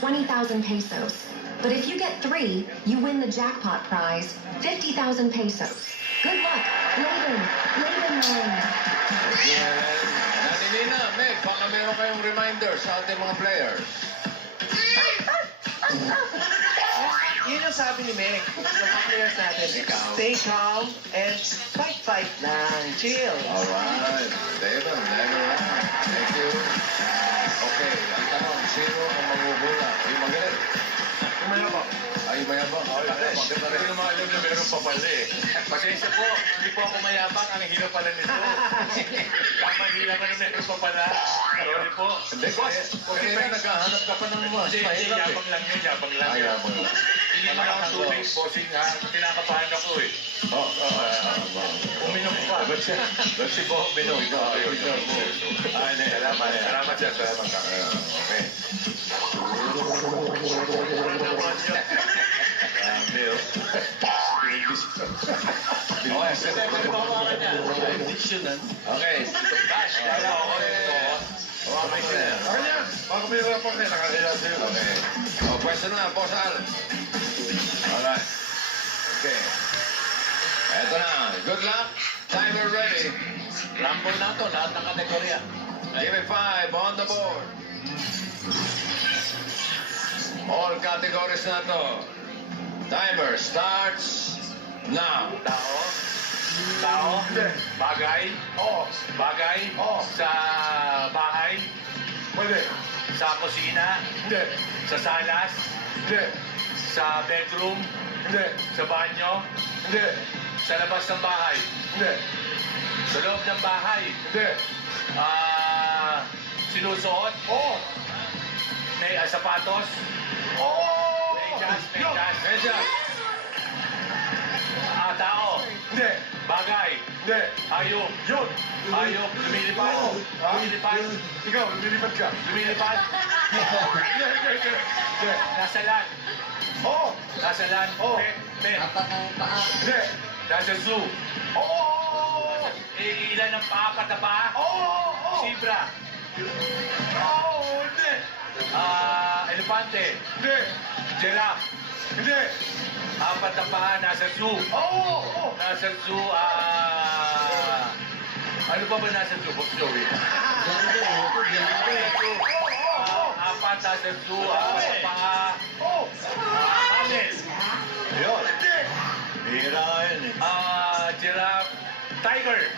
20,000 pesos. But if you get 3, you win the jackpot prize, 50,000 pesos. Good luck. Laban Lang. Naninina, Meg, baka meron kayong reminder sa ating mga players. Yun yung sabi ni Meg sa mga players natin. Stay calm and fight lang. Chill. Alright. Laban lang. Thank you. Okay, ang tanong, sino ang manguhula? Yung magalit? Yung mayabang. Ay, mayabang. Hindi naman alam na meron pa pala eh. Pasensya po, hindi po ako mayabang. Ang hilo pala nito. Kamahila ka na meron pa pala. Sorry po. Hindi, kasi naghahanap ka pa ng mas. Hindi, Mahirap yabang lang yun, yabang lang. Ay, yabang lang. Hindi naman akong tubig, bossing ha. Kinakabahan ako eh. Uminom pa. Ba't si Bob Binog? Salamat. Salamat siya. Salamat ka. Okay. Okay, sige, pwede ba hawakan niya? Okay. Dash, wala ako eh. Hawakan ko na yan. Akin yan. Baka may rapor na nakakaya sa'yo. Okay. O, pwesto na, Boss Al. Alright. Okay. Eto na. Good luck. Timer ready. Rumble na to, lahat ng kategorya. Give me 5 on the board. All categories na to. Timer starts now. Tao? Bagay? Oh. Bagay? Sa bahay? Pwede. Sa kusina? Hindi. Sa salas? Hindi. Sa bedroom? Hindi. Sa banyo? Hindi. Sa labas ng bahay? Hindi. Sa loob ng bahay? Hindi. Sinusuot? Oo. May sapatos? Oo. Medyas? Yun. Medyas? Tao? Hindi. Bagay? Hindi. Hayop? Yun. Hayop? Lumilipad? Oo. Ha? Lumilipad? Ikaw, lumilipad ka. Lumilipad? Hindi. Hindi. Hindi. Hindi. Nasa land? Oo. Nasa land? Oo. Pet? Hindi. Nasa zoo? Oo. Ilan ang paa, pataba? Oo. Zebra? Oo. Hindi. Elepante? Hindi. Giraffe? Hindi. Apat na paa, nasa zoo? Oo. Nasa zoo, ano ba ba nasa zoo, Bob Joey? Apat nasa zoo, paa, Oo. camel, Yun. Hindi. Hira nga yun eh. giraffe, tiger,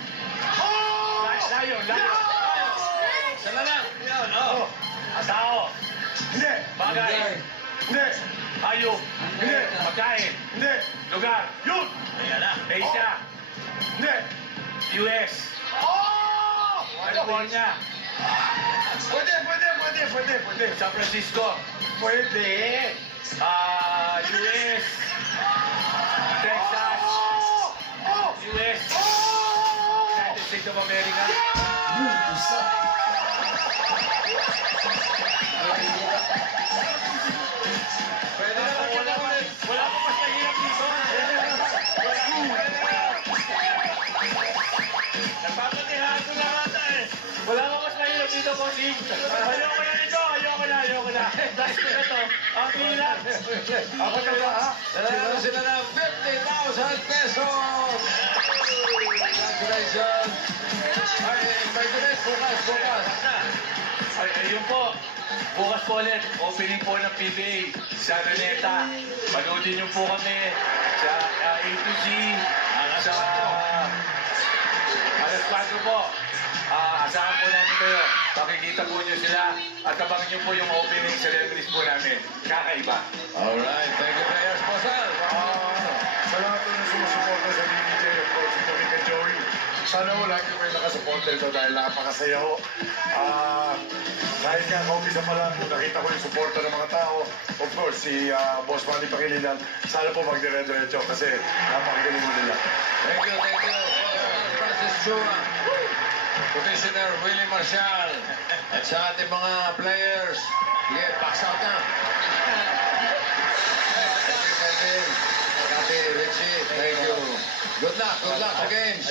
Oo. lion. Sana lang. Yan. Oo. Tao, Hindi. bagay, Hindi. hayop, Hindi. pagkain, Hindi. lugar, Yun. ayan na, Asia, Hindi. US, Oo. California, Pwede. San Francisco, Pwede. US, Texas, Oo. US, Oo. United States of America. Pwede na Wala pa mas mahirap dito. Nagpapatihado na ata eh. Wala pa mas mahirap dito, bossing. Ayoko na nito, ayoko na. Dahil ko na to. Ang hirap. Ako na ba, ha? Nanalo sila ng 50,000 pesos! Congratulations! Ay, by the way, bukas. Ayun po. Bukas po ulit, opening po ng PBA sa Araneta. Panoodin niyo po kami sa A to Z, sa alas 4 po. Asahan po namin kayo. Pakikita po niyo sila at abangan niyo po yung opening celebrities po namin. Kakaiba. Alright, thank you players. Posal! Sa lahat ng sumusuporta sa DDJ, of course, ito rin kay Joey. Sana wala kayo may nakasuporta ito dahil napakasaya ho. Kahit nga kaumisa pa lang, nakita ko yung suporta ng mga tao. Of course, si Boss Manny Pangilinan, sana po magdire-diretso kasi napakagaling mo nila. Thank you. Francis Chua, Commissioner Willie Marcial, at sa ating mga players. Sige, box out na. Kati, Richie, thank you. Good luck sa games.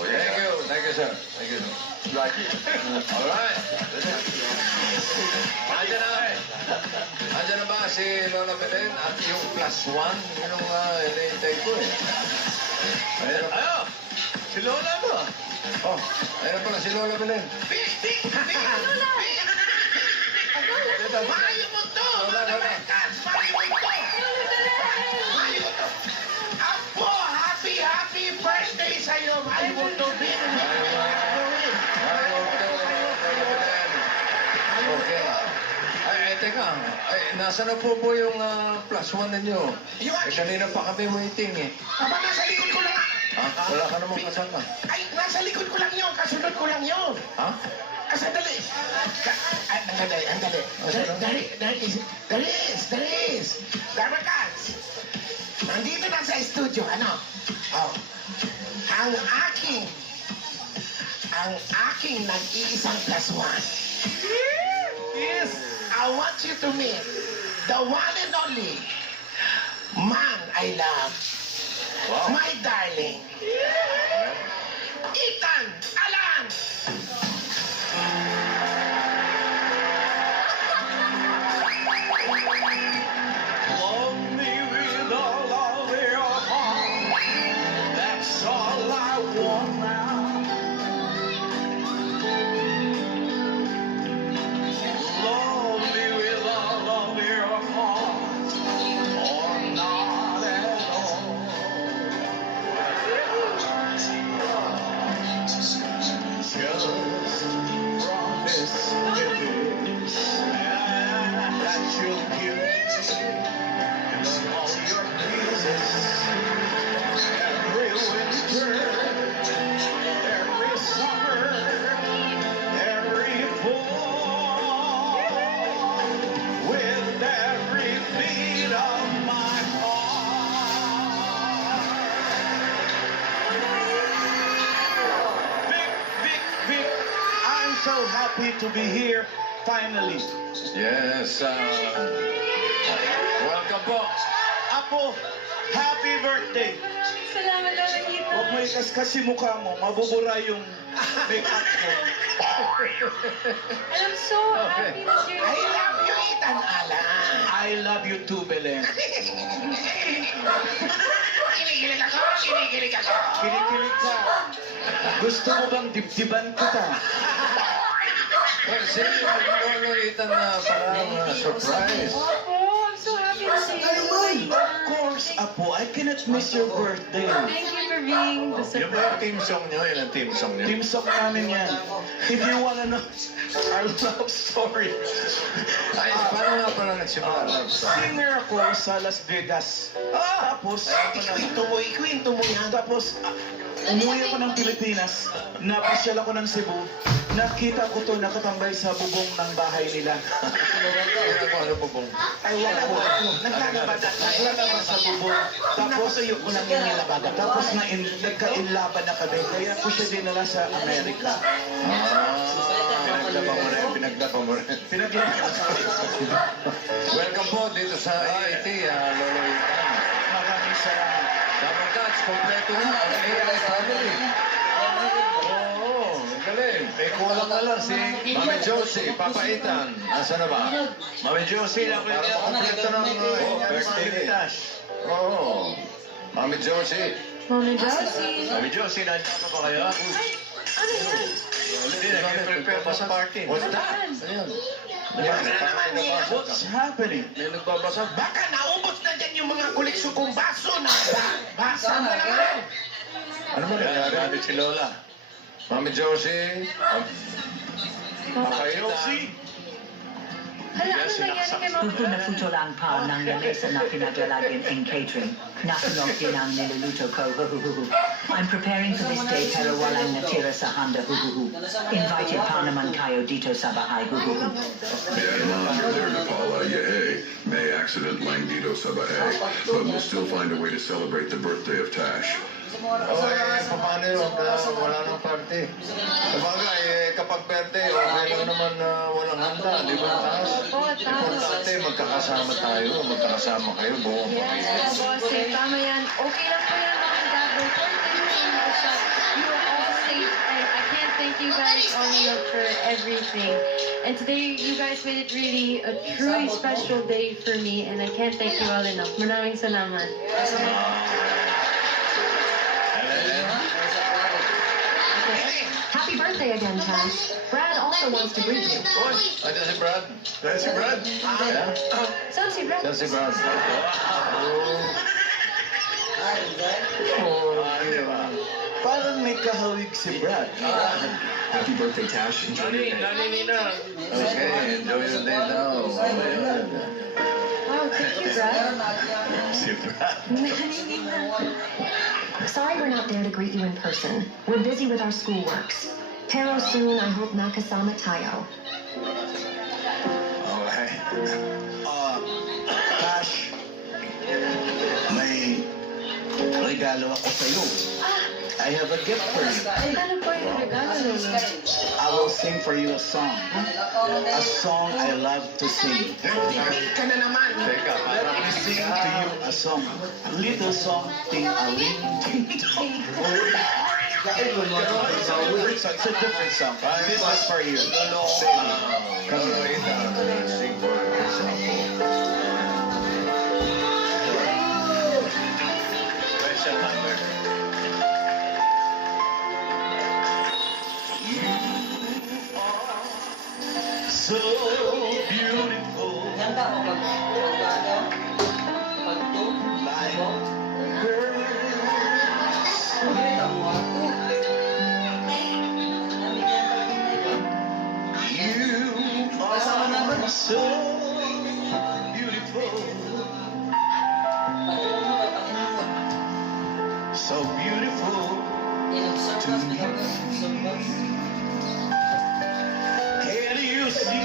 Thank you, sir. Thank you. Lucky. Alright. Andiyan na. si Lola Belen at yung plus one, yun ang hinihintay ko eh. Ayun, Ano? Si Lola to. oh, ayun pala si Lola Belen. Mayo mo to! Mga Americans! Mayo mo to! Mayo mo to! Apo! Happy birthday sa'yo! Mayo mo to, Bin! Ayaw ko, Lola Belen. Okay. Ay, teka. Ay, nasa na po yung plus one ninyo? Yung Eh, kanina pa kami waiting eh. Aba, nasa likod ko lang! Ha? Wala ka namang kasama. Ay, nasa likod ko lang yun! Kasunod ko lang yun! Ha? Sandali! Andali! There is! Americans! Nandito na sa studio, ano? Oh. Ang aking nag-iisang plus one. Yes. I want you to meet the one and only man I love. Wow. My darling. Ethan Alan! Love me with all of your heart. That's all I want now. Love me with all of your heart. Or not at all. Just promise me this, that you'll give me all your kisses every winter, every summer, every fall, with every beat of my heart. Vic, I'm so happy to be here finally. Yes, welcome po. Apo, happy birthday. Salamat, Lola Tito. Huwag mo ikaskas yung mukha mo, mabubura yung make-up mo. And I'm so happy that you're I love you, Ethan Alan. I love you too, Belen. Kinikilig ako! Kinikilig ka. Gusto mo bang dibdiban kita? Well, si Lolo Ethan na parang surprise. Opo, I'm so happy to see you. Of course, Apo, I cannot miss your birthday. Thank you for being the Yung ba yung team song nyo? Yan ang team song nyo? Team song namin yan. If you wanna know our love story, Ay, paano nga pala nagsimula love story? singer ako sa Las Vegas. Tapos, Ikwento mo yan. Tapos, umuwi ako ng Pilipinas, napasyal ako ng Cebu, nakita ko to nakatambay sa bubong ng bahay nila. Ano po pong? Ay, wala mo. Naglalabada. Naglalaban sa bubong. Tapos, Napatuyo ko lang yung nilabada. tapos nagka-inlaban na kami, kaya ko siya dinala sa Amerika. Pinaglaban mo rin, pinaglaban mo rin. Pinaglaban ko sa Welcome po dito sa AIT, Lolo Ethan. Maraming salamat. Dapat Cats, kompleto na ang AI family. Oo, ang galing. May kulang na lang si Mami Josie, Papa Ethan. Nasaan na ba? Mami Josie, para makompleto ng birthday ni Tash. Oo. Mami Josie. Mami Josie. Mami Josie, nandiyan pa ba kayo? Ay, ano yan? Hindi, nag-prepare pa sa party. What's that? Ayun. What's happening? May nagbabasa. Baka naubos na dyan yung mga koleksyon kong baso na basa mo naman. Ano ba nangyari? Si Lola. Mami Josie. Papa Josie. Hala, ano nangyari kay Mami Puto na puto lang pa ng lamesa na pinaglalagyan in catering. Nasunod din ang niluluto ko. I'm preparing for this day pero walang natira sa handa. Invited pa naman kayo dito sa bahay. Yeah, Mom, you're there to Paula, yeah, may accident lang dito sa bahay, but we'll still find a way to celebrate the birthday of Tash. Paano yun na wala nang party? Sabagay, kapag birthday, okay lang naman na walang handa, di ba? Oo, tama. Importante, magkakasama tayo, magkakasama kayo, buong pamilya. Yes, bossing. Tama yan. Okay lang po yan, Mom and Dad. But important thing is that you are all safe. And I can't thank you guys all for everything. And today, you guys made it really a truly special day for me, and I can't thank you all enough. Maraming salamat. Happy birthday again, Tash. Brad also wants to greet you. Uy, andyan si Brad. Dahil si Brad. Yeah. Saan si Brad? Siya si Brad. Parang may kahawig si Brad. Happy birthday, Tash. Nani Nina. Okay, enjoy your day now. Wow, thank you, Brad. Si Brad. Sorry we're not there to greet you in person. We're busy with our schoolworks. Pero soon, I hope nakasama tayo. Okay. Tash, may regalo ako sa'yo. I have a gift for you. Ano po yung regalo ninyo? I will sing for you a song. A song I love to sing. Nagtitipid ka na naman. Teka, Let parang me sing to you a song. A little song, ting a ling ting ting. It's a different song. This is for you. Loloita. Sing for yourself. Question number. So beautiful. Like birds. You are so beautiful. So beautiful to me. Can you see?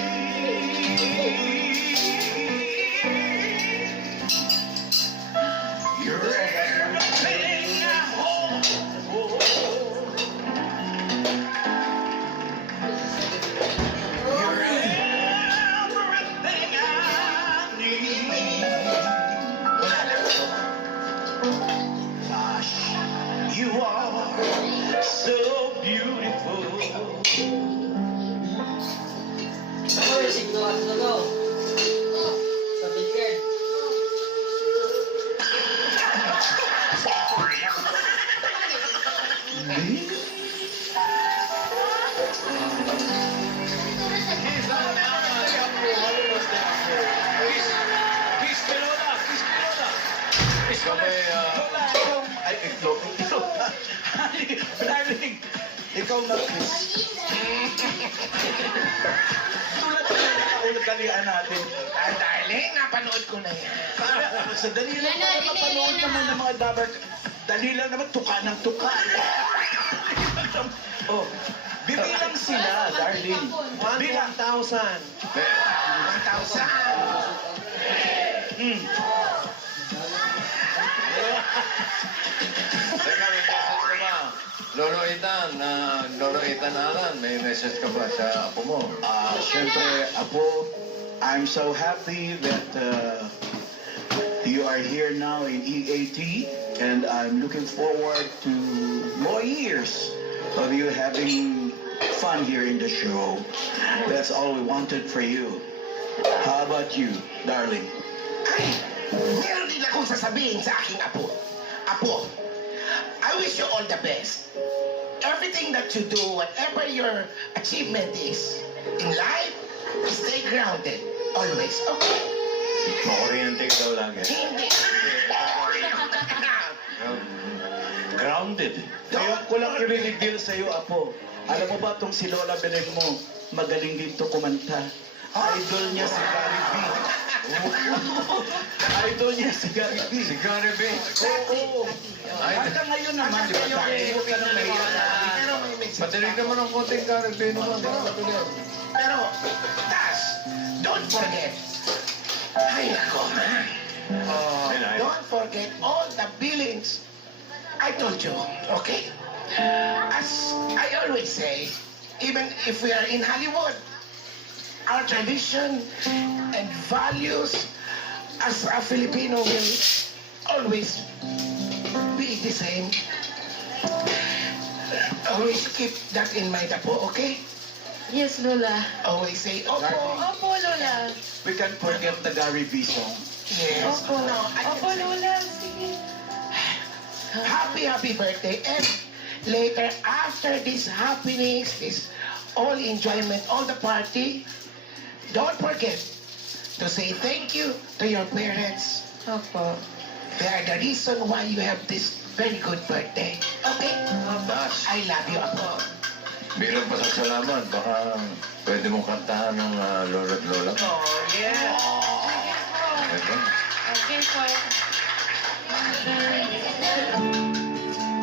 You're everything I hope for. You're everything I need. Gosh, you are so beautiful. Kami, Ay, Lola. Darling, ikaw na kiss. Tulad na nakaulat-dalian natin. Darling, napanood ko na yan. Sa dali lang para mapanood naman ng mga dapat. Dali lang naman, tuka ng tuka. Oh, bibilang sila, darling. Bilang 1,000. 1,000. Teka, may message ka ba? Lolo Ethan Alan, may message ka ba sa apo mo? Siyempre, Apo, I'm so happy that you are here now in EAT, and I'm looking forward to more years of you having fun here in the show. That's all we wanted for you. How about you, darling? Ay, meron din akong sasabihin sa aking apo. Apo, I wish you all the best. Everything that you do, whatever your achievement is in life, stay grounded. Always, okay? Makuryente ka daw lagi. Hindi. Grounded. Ngayon ko lang i-reveal sa iyo, Apo. Alam mo ba itong si Lola Belen mo, magaling dito kumanta. Idol niya si Gary B. Idol niya si Gary B. Si Gary B. Oo. Hanggang ngayon naman, di ba? Tayo ka nang nahiya na. Pero may message. Patinig naman ang konting Gary B naman. Pero, Tas, don't forget. Ay, nako, ha? Don't forget all the billings I told you, okay? As I always say, even if we are in Hollywood, our tradition and values as a Filipino will always be the same. Always keep that in mind, Apo, okay? Yes, Lola. Always say, Opo. Opo, Lola. We can't forget the Gary V song. Yes. Opo. No, I can Opo, say- Lola. Sige. Happy birthday. And later, after these happenings, this all enjoyment, all the party, don't forget to say thank you to your parents. Opo. They are the reason why you have this very good birthday. Okay? Das, I love you, Apo. bilang pasasalamat, baka pwede mong kantahan ng lolo't lola. Oh, yeah. Ito. Okay po.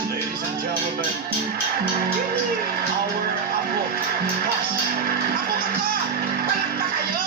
Ladies and gentlemen, our Apo, Pas. Apo ka to! Palakpak kayo!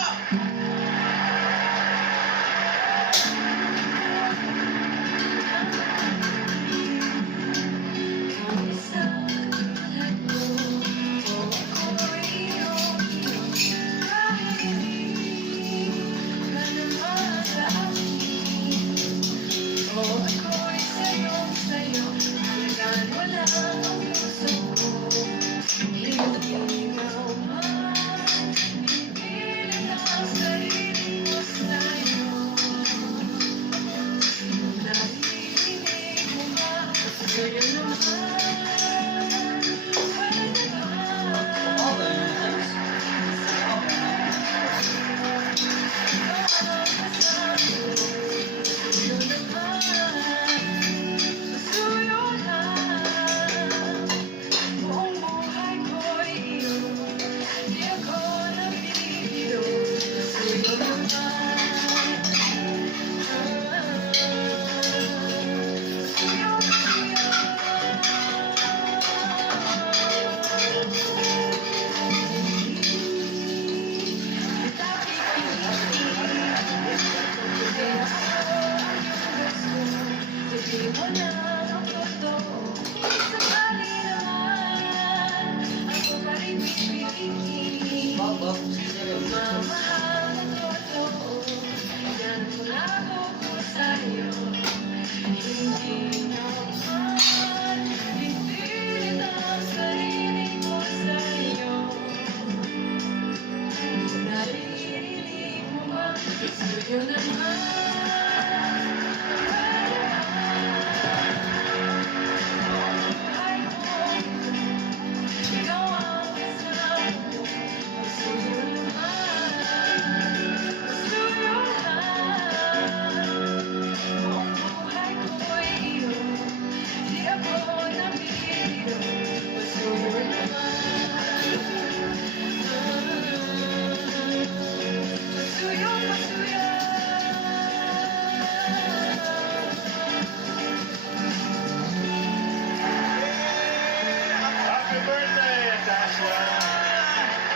Happy birthday, Tasha!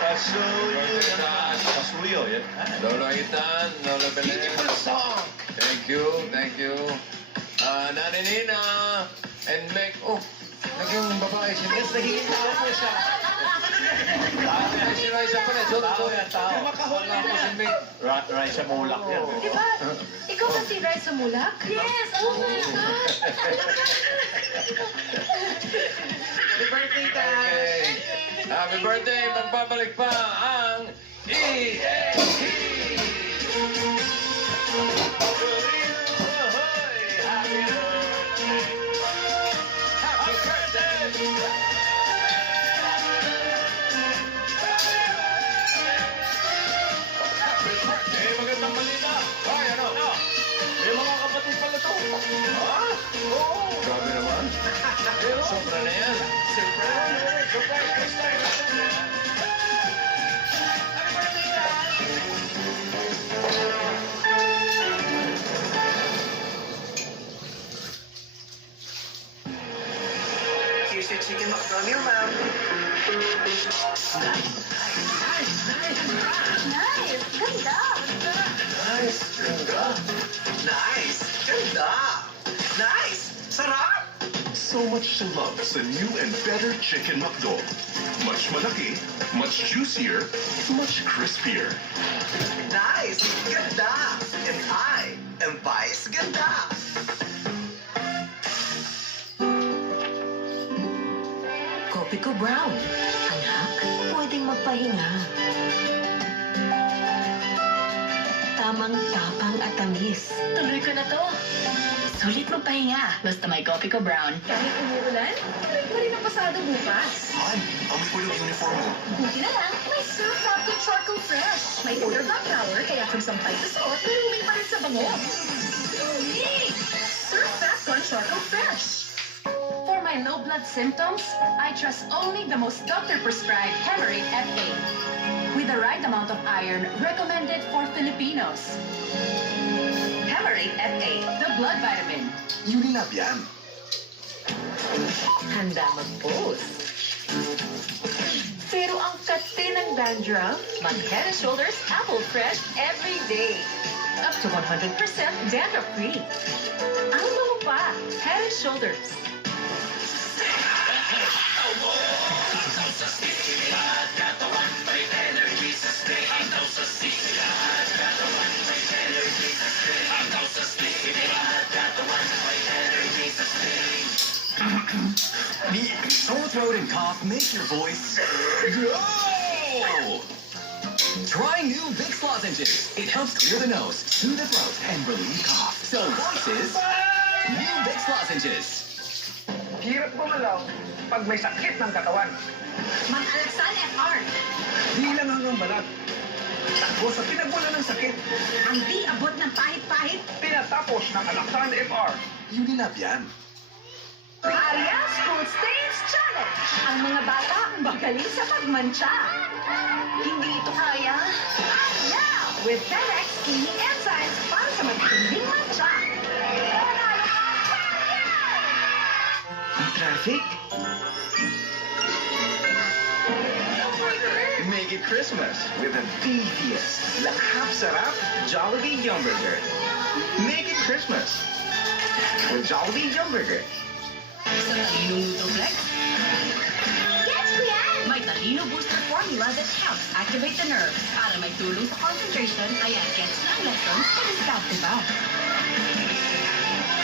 Pasuyo na. Pasuyo, yan. Lola Itan, Lola Belen. Beautiful song. Thank you, thank you. Nani Nina, and Meg. Oh, naging babae si Meg. Nagiging tao po siya. Ay, si Raisa pala. Sorry. Tao. Wala ko si Meg. Raisa Mulak yan. Di ba? Ikaw ba si Raisa Mulak? Yes! Oh my God! Happy birthday, Dad. Okay. Happy birthday! Magbabalik pa ang EAT! Happy birthday! Eh, magandang balita. Ay, ano? May mga kapatid pala to. Ha? Oo. Grabe naman. Sobra na yan. Here's your chicken McDonald's, ma'am. Nice! Ganda! Nice! Sarap! So much to love sa new and better Chicken McDo. Much malaki, much juicier, much crispier. Nice! Ganda! And I am Vice Ganda! Cook Copico Brown. Anak, pwedeng magpahinga. Tamang tapang at tamis. Tuloy ko na to. Sulit magpahinga. Basta may Copico Brown. Kahit umuulan, tuloy pa rin ang pasado bukas. Han, amoy ko yung uniform mo. Buti na lang, may Surf Falcon Charcoal Fresh. May odor back power, kaya kung sampay sa suot, luming pa rin sa bango. Unique! Surf Falcon Charcoal Fresh. For my low blood symptoms, I trust only the most doctor-prescribed Hemerate FA. With the right amount of iron recommended for Filipinos. Hemerate FA, the blood vitamin. Unilab yan. Handa mag-pose. Pero ang kate ng dandruff, mag-Head & Shoulders Apple Fresh every day. Up to 100% dandruff-free. Ang bango pa, Head & Shoulders. The sore throat and cough make your voice go! Try new Vicks lozenges. It helps clear the nose, soothe the throat, and relieve cough. So voices, new Vicks lozenges. Hirap gumalaw pag may sakit ng katawan. Mag-Alexan FR. Di lang hanggang balat. Takbo sa pinagmulan ng sakit. Ang di abot ng pahit-pahit. Tinatapos ng Alaksan FR. Unilab yan. Arias Food Stains Challenge! Ang mga bata magaling sa pagmantsa. Hindi ito kaya? Now, with 10x cleaning enzymes para sa matinding mantsa. Panalo ka, Arias! Ang traffic? Make it Christmas with the beefiest, lahap-sarap Jollibee Yum Burger. Make it Christmas with Jollibee Yum Burger. Sa Talino Nutroflex, Yes, Kuya! may Talino Booster Formula that helps activate the nerves para may tulong sa concentration, kaya gets na ang lessons sa diskarte ba.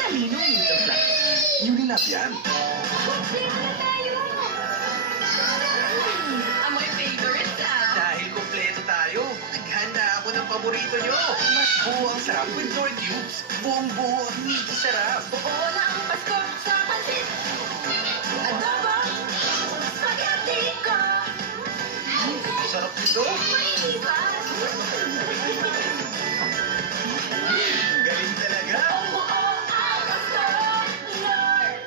Talino Nutroflex. Unilab yan. Kompleto na tayo! Amoy favorite Dahil kompleto tayo, naghanda ako ng paborito nyo. Mas buo ang sarap with Nor Cubes. Buong-buo ang meaty sarap. Oo na ang Pasko sa pansit! Adobo! Spaghetti ko! Sarap nito. Maiiwas! Galing talaga. Oo, ang Pasko! Lord!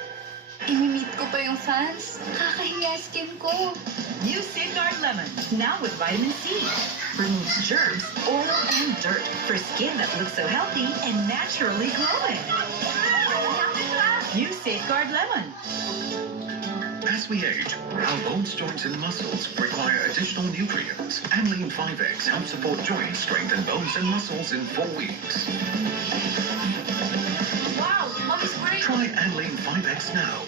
Imi-meet ko pa yung fans. Kakahiya skin ko. New Safeguard Lemon, now with vitamin C. Removes germs, oil, and dirt for skin that looks so healthy and naturally glowing. New Safeguard Lemon. As we age, our bones, joints, and muscles require additional nutrients. Anlene 5X helps support joint strength and bones and muscles in 4 weeks. Wow, Mommy's great! Try Anlene 5X now.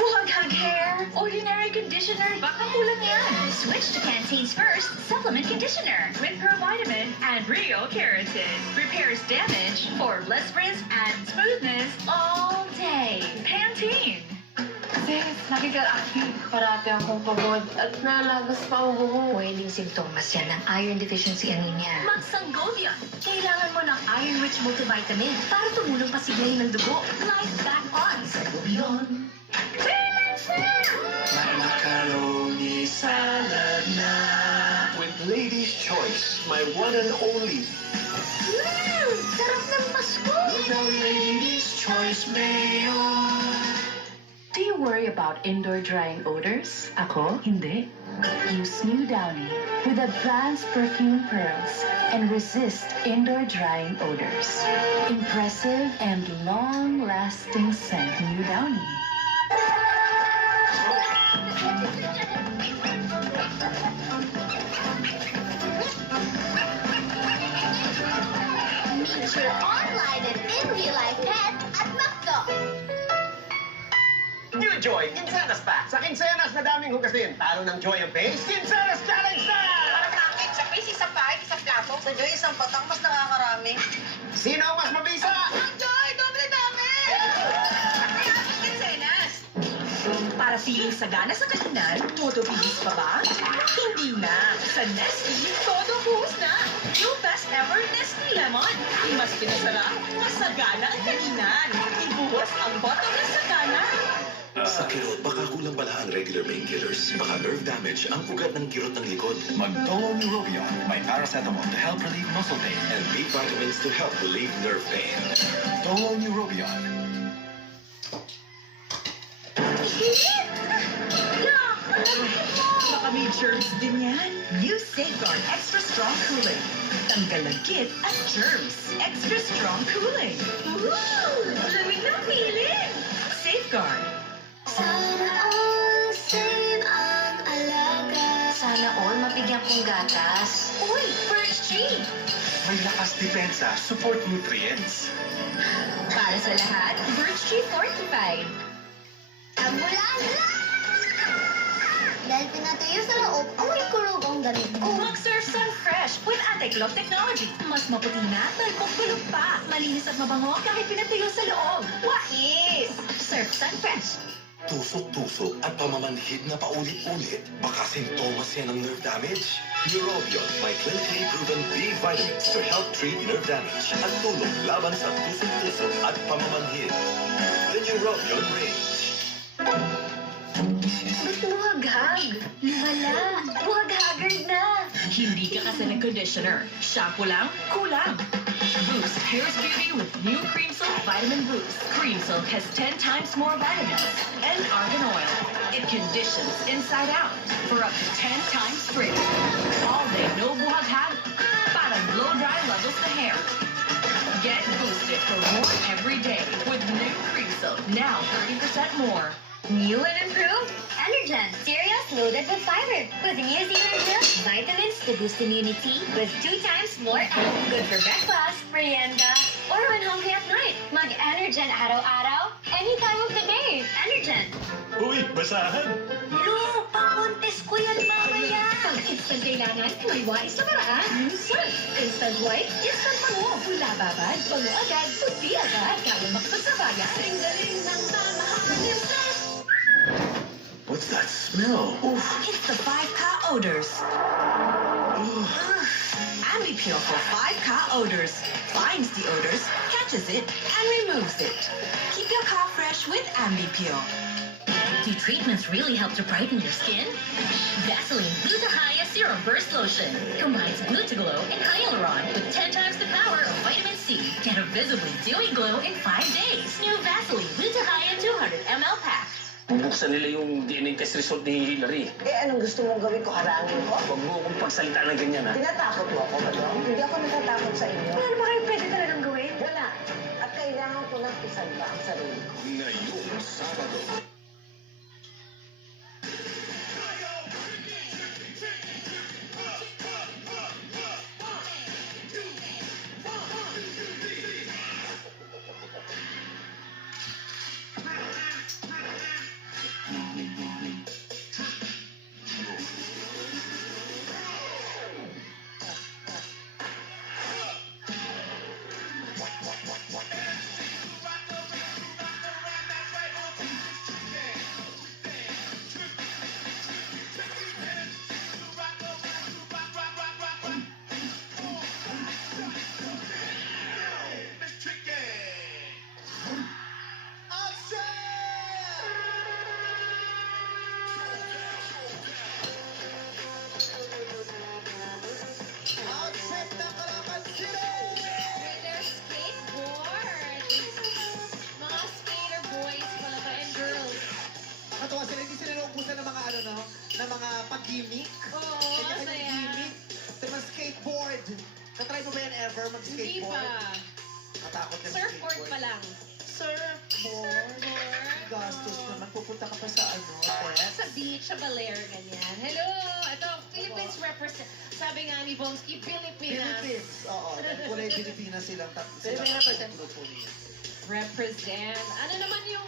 Buhaghag hair! Ordinary conditioner, baka kulang yan! Switch to Pantene First Supplement Conditioner. With provitamin and real keratin. Repairs damage for less frizz and smoothness all day. Pantene! Kasi nakikal-active. Parati akong pagod at nalagas pa ang buho. Pwedeng simptomas yan ng iron deficiency anemia. Mag-Sangobion! Kailangan mo ng iron-rich multivitamin para tumulong pasiglahin ng dugo. Life back on Sangobion. Macaroni salad na with Lady's Choice, my one and only. Sarap ng Pasko! The Lady's Choice Mayo. Do you worry about indoor drying odors? Ako, hindi. Use New Downy with advanced perfume pearls and resist indoor drying odors. Impressive and long-lasting scent. New Downy. Meet your online and in-real-life pet at McDo. New Joy, Quincenas pa. Sa Quincenas na daming hugasin. Talo ng Joy ang Pace, Quincenas Challenge na! Para sa akin, sa Pace, isang pahit, isang plato. Sa Joy, isang patang, mas nakakarami. Sino ang mas mabisa? Ang Joy, doble dami! Kaya Quincenas. Para Pati yung sagana sa kainan, todo bihis pa ba? Hindi na. Sa Nestle, todo buhos na. Yung best ever Nestle Lemon. Mas pinasarap, mas sagana ang kainan. Ibuhos ang bottom ng sagana. Sa kirot, baka kulang pala ang regular painkillers. Baka nerve damage ang ugat ng kirot ng likod. Mag-Tolo Neurobion. May paracetamol to help relieve muscle pain and B vitamins to help relieve nerve pain. Tolo Neurobion. Baka may germs din yan. New Safeguard Extra Strong Cooling. Tanggal lagkit at germs. Extra Strong Cooling. Ooh! Lamig na feeling! Safeguard. Sana all same ang alaga. Sana all mabigyan kong gatas. Uy, Birch Tree! May lakas depensa, support nutrients. Para sa lahat, Birch Tree Fortified. Tagulan na! Dahil pinatuyo sa loob, amoy kulog ang damit ko. Mag-Surf Sun Fresh with anti-clog technology. Mas maputi na dahil kulog pa. Malinis at mabango kahit pinatuyo sa loob. Wais! Surf Sun Fresh. Tusok-tusok at pamamanhid na paulit-ulit. Baka sintomas yan ng nerve damage. Neurobion, may clinically proven B vitamins to help treat nerve damage at tulong laban sa tusok-tusok at pamamanhid. The Neurobion range. Ba't buhaghag? Wala. Buhaghagard na. Hindi ka kasi ng conditioner. Shampoo lang, kulang. Boost Hair's Beauty with new Cream Silk Vitamin Boost. Cream Silk has 10 times more vitamins and argan oil. It conditions inside out for up to 10 times straight. All day, no buhaghag. Parang blow-dry levels the hair. Get boosted for more every day with new Cream Silk. Now 30% more. New and improved? Energen, cereals loaded with fiber. With New Zealand milk, vitamins to boost immunity with 2 times more N. Good for breakfast, merienda, or when hungry at night. Mag-Energen araw-araw, any time of the day. Energen. Uy, basahan! Lo, papuntis ko yan mamaya. Pag instant kailangan, may wais na paraan. Surf! Instant white, instant bango. Wala babad, bango agad, puti agad. Kaya magpagsabayan. Ang galing ng mamahal yung Surf! What's that smell? Oof. It's the 5K odors. Ambipure for 5K odors. Finds the odors, catches it, and removes it. Keep your car fresh with Ambipure. Do treatments really help to brighten your skin? Vaseline Gluta-Hya Serum Burst Lotion combines Glutaglow and hyaluron with 10 times the power of vitamin C. Get a visibly dewy glow in 5 days. New Vaseline Gluta-Hya 200 ml pack. Bubuksan nila yung DNA test result ni Hillary. Anong gusto mong gawin ko? Harangin ko? Huwag mo akong pagsalita ng ganyan, ha? Tinatakot mo ako ba doon? Hindi ako natatakot sa inyo. Ano ba kayo pwede talagang gawin? Wala. At kailangan ko ng isalba ang sarili ko. Ngayong Sabado. Natuwa sila, hindi sila naubusan ng mga ano, no? Ng mga pag-gimmick. Oo, Kanya-kanyang saya. gimmick. Sa mga skateboard. Na-try mo ba yan ever Hindi mag-skateboard? pa. Matakot ka sa Surfboard skateboard. pa lang. Surfboard? Gastos naman. Pupunta ka pa sa ano, Tess? Sa beach, sa Baler, ganyan. Hello! Ito, Philippines represent. Sabi nga ni Bonsky, Pilipinas. Philippines. Oo. Kulay Pilipinas silang tatlo. Pilipinas represent. Grupo niya. represent. Ano naman yung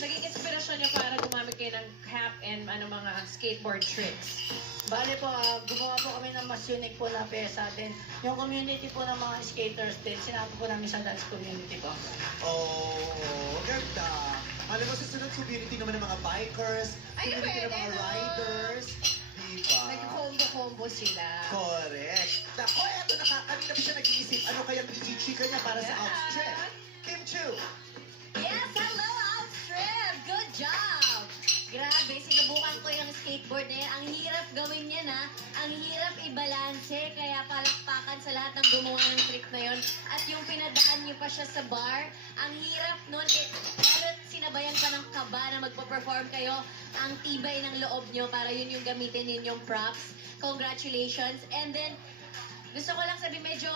naging inspirasyon niyo para gumamit kayo ng cap and mga skateboard tricks? Bale po, gumawa po kami ng mas unique po na pesa din. Yung community po ng mga skaters din, sinabi po namin sa dance community po. Oh, ganda. Alam mo, susunod community naman ng mga bikers, Ay, community ng pwede, mga no? riders. Diba? Nag-combo-combo sila. Correct. Nako, eto kanina pa siya nag-iisip. Ano kaya chika niya para sa outstrip? Kim Chu. Yes, hello, Outstrip! Good job! Grabe, sinubukan ko yung skateboard na yan. Ang hirap gawin yan, ha? Ang hirap ibalanse, kaya palakpakan sa lahat ng gumawa ng trick na yon. At yung pinadaan niyo pa siya sa bar, ang hirap nun. Pero sinabayan pa ng kaba na magpa-perform kayo. Ang tibay ng loob niyo para yun yung gamitin, yun yung props. Congratulations. And then, gusto ko lang sabihin, medyo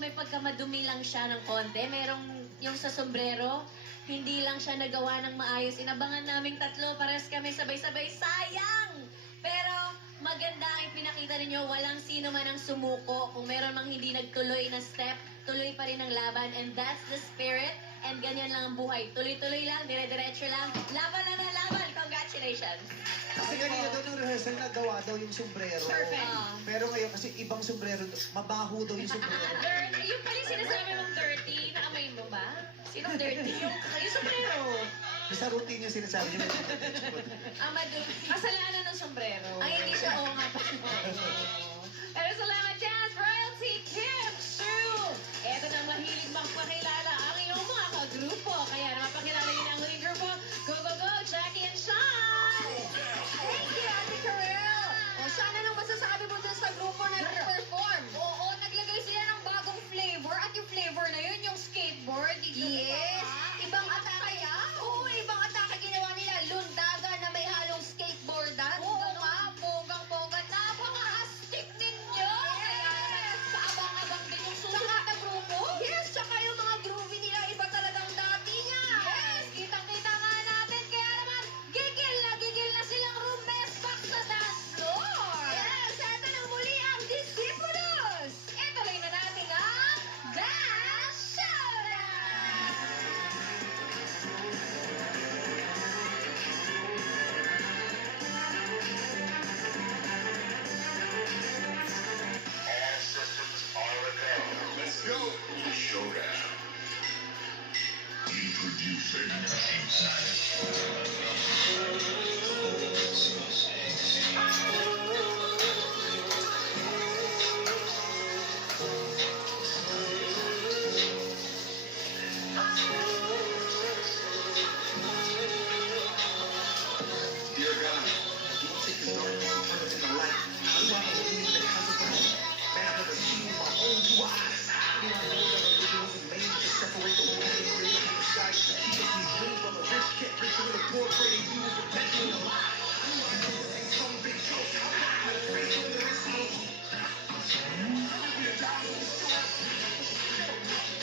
may pagkamadumi lang siya ng konti. Merong yung sa sombrero, hindi lang siya nagawa ng maayos. Inabangan naming tatlo, pares kami sabay-sabay. Sayang! Pero maganda ang pinakita ninyo. Walang sino man ang sumuko. Kung meron mang hindi nagtuloy na step, tuloy pa rin ang laban. And that's the spirit. And ganyan lang ang buhay. Tuloy-tuloy lang, dire-diretso lang. Laban lang ng laban. Congratulations! Kasi kanina daw nung rehearsal nagawa daw yung sombrero. Perfect. Pero ngayon kasi ibang sombrero, mabaho daw yung sombrero. Dirty. Yung pala yung sinasabi mong dirty, naamoy mo ba? Sinong dirty? Yung sombrero. Sa routine yung sinasabi niya. Madumi. Kasalanan ng sombrero. Ay, hindi siya oo nga pa. Pero salamat, Jazz Royalty, Kim Chu! Eto na mahilig magpakilala ang iyong mga kagrupo. Kaya na mapakilala niyo na ang huling grupo. Go, go, go! Jackie and Sean! Thank you, Ate Karel! O, sana nung masasabi mo dun sa grupo na nag-perform. Oo, naglagay sila ng bagong flavor at yung flavor na yun, yung skateboard. Yes! Ibang atake ya? Oo, ibang atake ginawa nila. Lundagan na may halong skateboardan. Oo nga, bonggang-bongga. Napaka-astig ninyo! Yes! Paabang-abang din yung susunod na grupo. Yes, tsaka yung mga groovy nila, iba talagang dati niya. Yes, kitang-kita nga natin. Kaya naman, gigil na silang rumespak sa dance floor. Yes, eto na muli ang Discipulus. Ituloy na natin ang Dance Showdown! All systems are a go. Let's go. Showdown. Introducing Dear God, you take the darkness and turn it into light. How do I believe in the consequences? Man, I've never seen with my own two eyes. How do I know that a religion wasn't made to separate the one and create from the sky? Keep us these dreams while the rich get richer and the poor pray to you for perpetual life. Ain't some big joke. How do I know the face when there is no hope?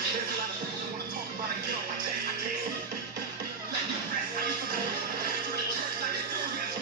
There's a lot of people who want to talk about it, get off my chest. I can't. Let me rest. I used to go to the church like it's still rest.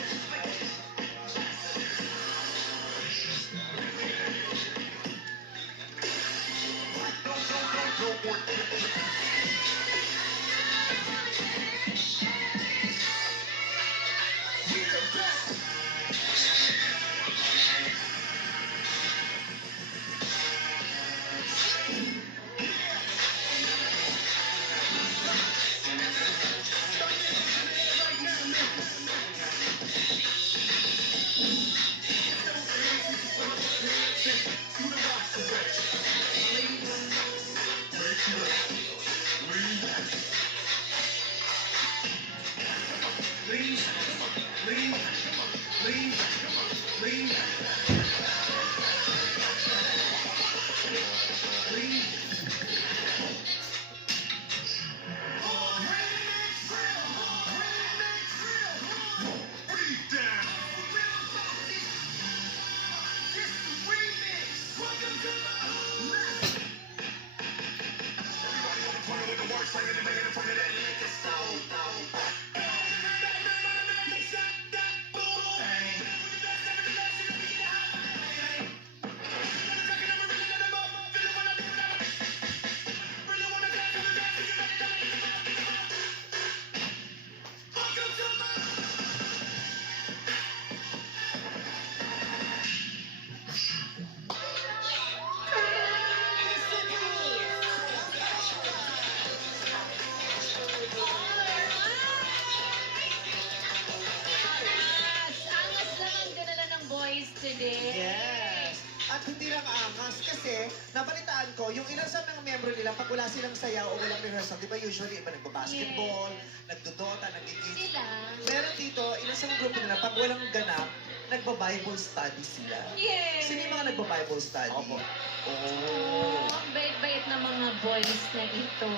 lakas kasi nabalitaan ko, yung ilan sa mga membro nila, pag wala silang sayaw o walang rehearsal, di ba usually iba nagbabasketball, nagdodota, nagiging. Sila. Meron dito, ilan sa mga grupo nila, pag walang ganap, nagba-Bible study sila. Yes. Sino yung mga nagba-Bible study? Opo. Oh, ang bait-bait na mga boys na ito.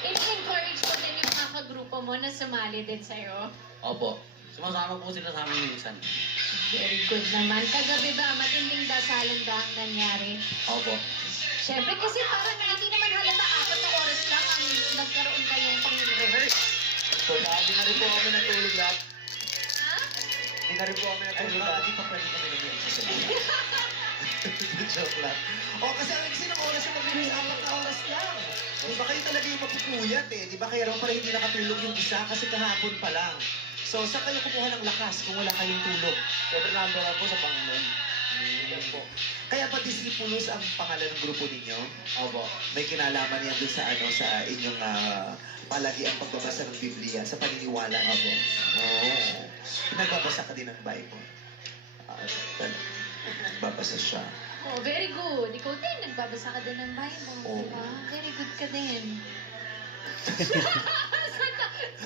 In-encourage mo din yung mga kagrupo mo na sumali din sa'yo. Opo. Sumasama po sila sa amin minsan. Very good naman. Kagabi ba, matinding dasalan ba ang nangyari? Opo. Siyempre kasi parang hindi naman halata 4 na oras lang ang nagkaroon kayong pang-rehearse. So, di na rin po kami natulog lahat. Ha? Di na rin po kami natulog lahat. Hindi pa pwede kami Joke lang. O, kasi ang kasi ng oras yung mag-release, 4 na oras lang. Di ba kayo talaga yung mapupuyat eh? Di ba kaya naman pala hindi nakatulog yung isa kasi kahapon pa lang. So, saan kayo kumuha ng lakas kung wala kayong tulog? Siyempre nandun lang po sa Panginoon. Yan po. Kaya pa Discipulus ang pangalan ng grupo ninyo? Opo. May kinalaman yan dun sa sa inyong palagi ang pagbabasa ng Biblia, sa paniniwala niyo. Oh. Nagbabasa ka din ng Bible. Nagbabasa siya. Oh, very good. Ikaw din, nagbabasa ka din ng Bible. Oo. Diba? Very good ka din.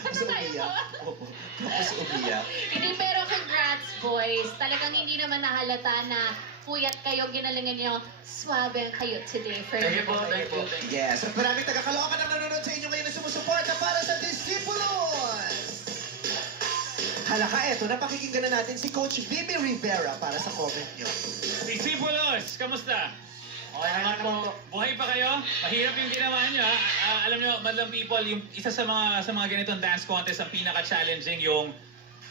Tapos umiyak. Opo. Tapos umiyak. Hindi, pero congrats, boys. Talagang hindi naman nahalata na puyat kayo, ginalingan niyo, swabe kayo today. For Thank you po, thank you. Yes, at maraming taga-Caloocan ang nanonood sa inyo ngayon na sumusuporta para sa Discipulus! Halaka, eto, napakikinggan na natin si Coach Vivi Rivera para sa comment nyo. Discipulus, kamusta? Okay naman po. Buhay pa kayo? Mahirap yung ginawa niyo. Alam niyo, Madlang People, yung isa sa mga ganitong dance contest ang pinaka-challenging yung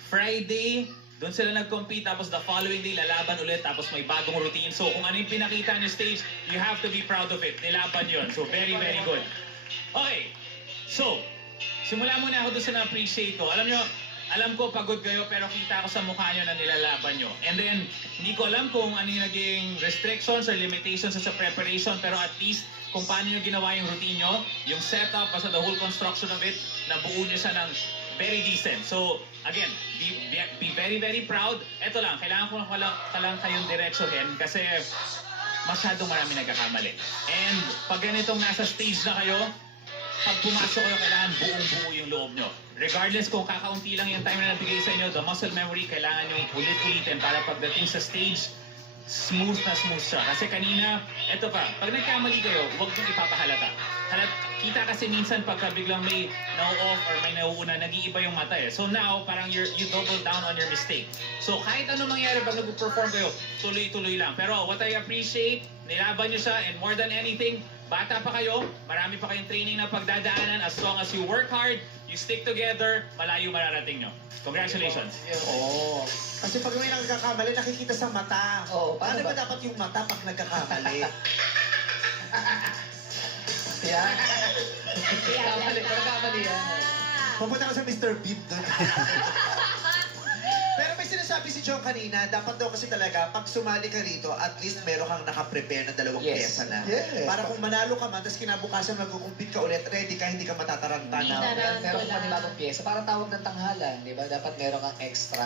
Friday, doon sila nag-compete, tapos the following day, lalaban ulit, tapos may bagong routine. So kung ano yung pinakita niyo stage, you have to be proud of it. Nilaban yun. So very, very good. Okay. So, simula muna ako doon sa na-appreciate ko. Alam ko pagod kayo, pero kita ko sa mukha nyo na nilalaban nyo. And then, hindi ko alam kung ano yung naging restrictions or limitations sa preparation, pero at least kung paano nyo ginawa yung routine nyo, yung setup, basta the whole construction of it, nabuo nyo siya ng very decent. So, again, be very, very proud. Ito lang, kailangan ko lang kayong diretsuhin kasi masyadong marami nagkakamali. And pag ganitong nasa stage na kayo, pag pumasok kayo, kailangan buong-buo yung loob nyo. Regardless kung kakaunti lang yung time na nabigay sa inyo, the muscle memory, kailangan nyo ulit-ulitin para pagdating sa stage, smooth na smooth siya. Kasi kanina, eto pa, pag nagkamali kayo, huwag nyo ipapahalata. Kita kasi minsan pagka biglang may na-off or may nauuna, nag-iiba yung mata eh. So now, parang you double down on your mistake. So kahit ano mangyari pag nag-perform kayo, tuloy-tuloy lang. Pero what I appreciate, nilaban nyo siya, and more than anything, bata pa kayo, marami pa kayong training na pagdadaanan. As long as you work hard, you stick together, malayo mararating nyo. Congratulations. Oo. Kasi pag may nagkakamali, nakikita sa mata. Oo, Paano ba dapat yung mata pag nagkakamali? Yan. Kamali yan. Pupunta ka sa Mr. Beep doon. Pero may sinasabi si John kanina, dapat daw kasi talaga, pag sumali ka rito, at least meron kang nakaprepare na 2 pyesa na. Yes. Para kung manalo ka man, tapos kinabukasan mag-compete ka ulit, ready ka, hindi ka matataranta Hindi na. na- Meron pa panibagong pyesa. Parang tawag ng tanghalan, di ba? Dapat meron kang extra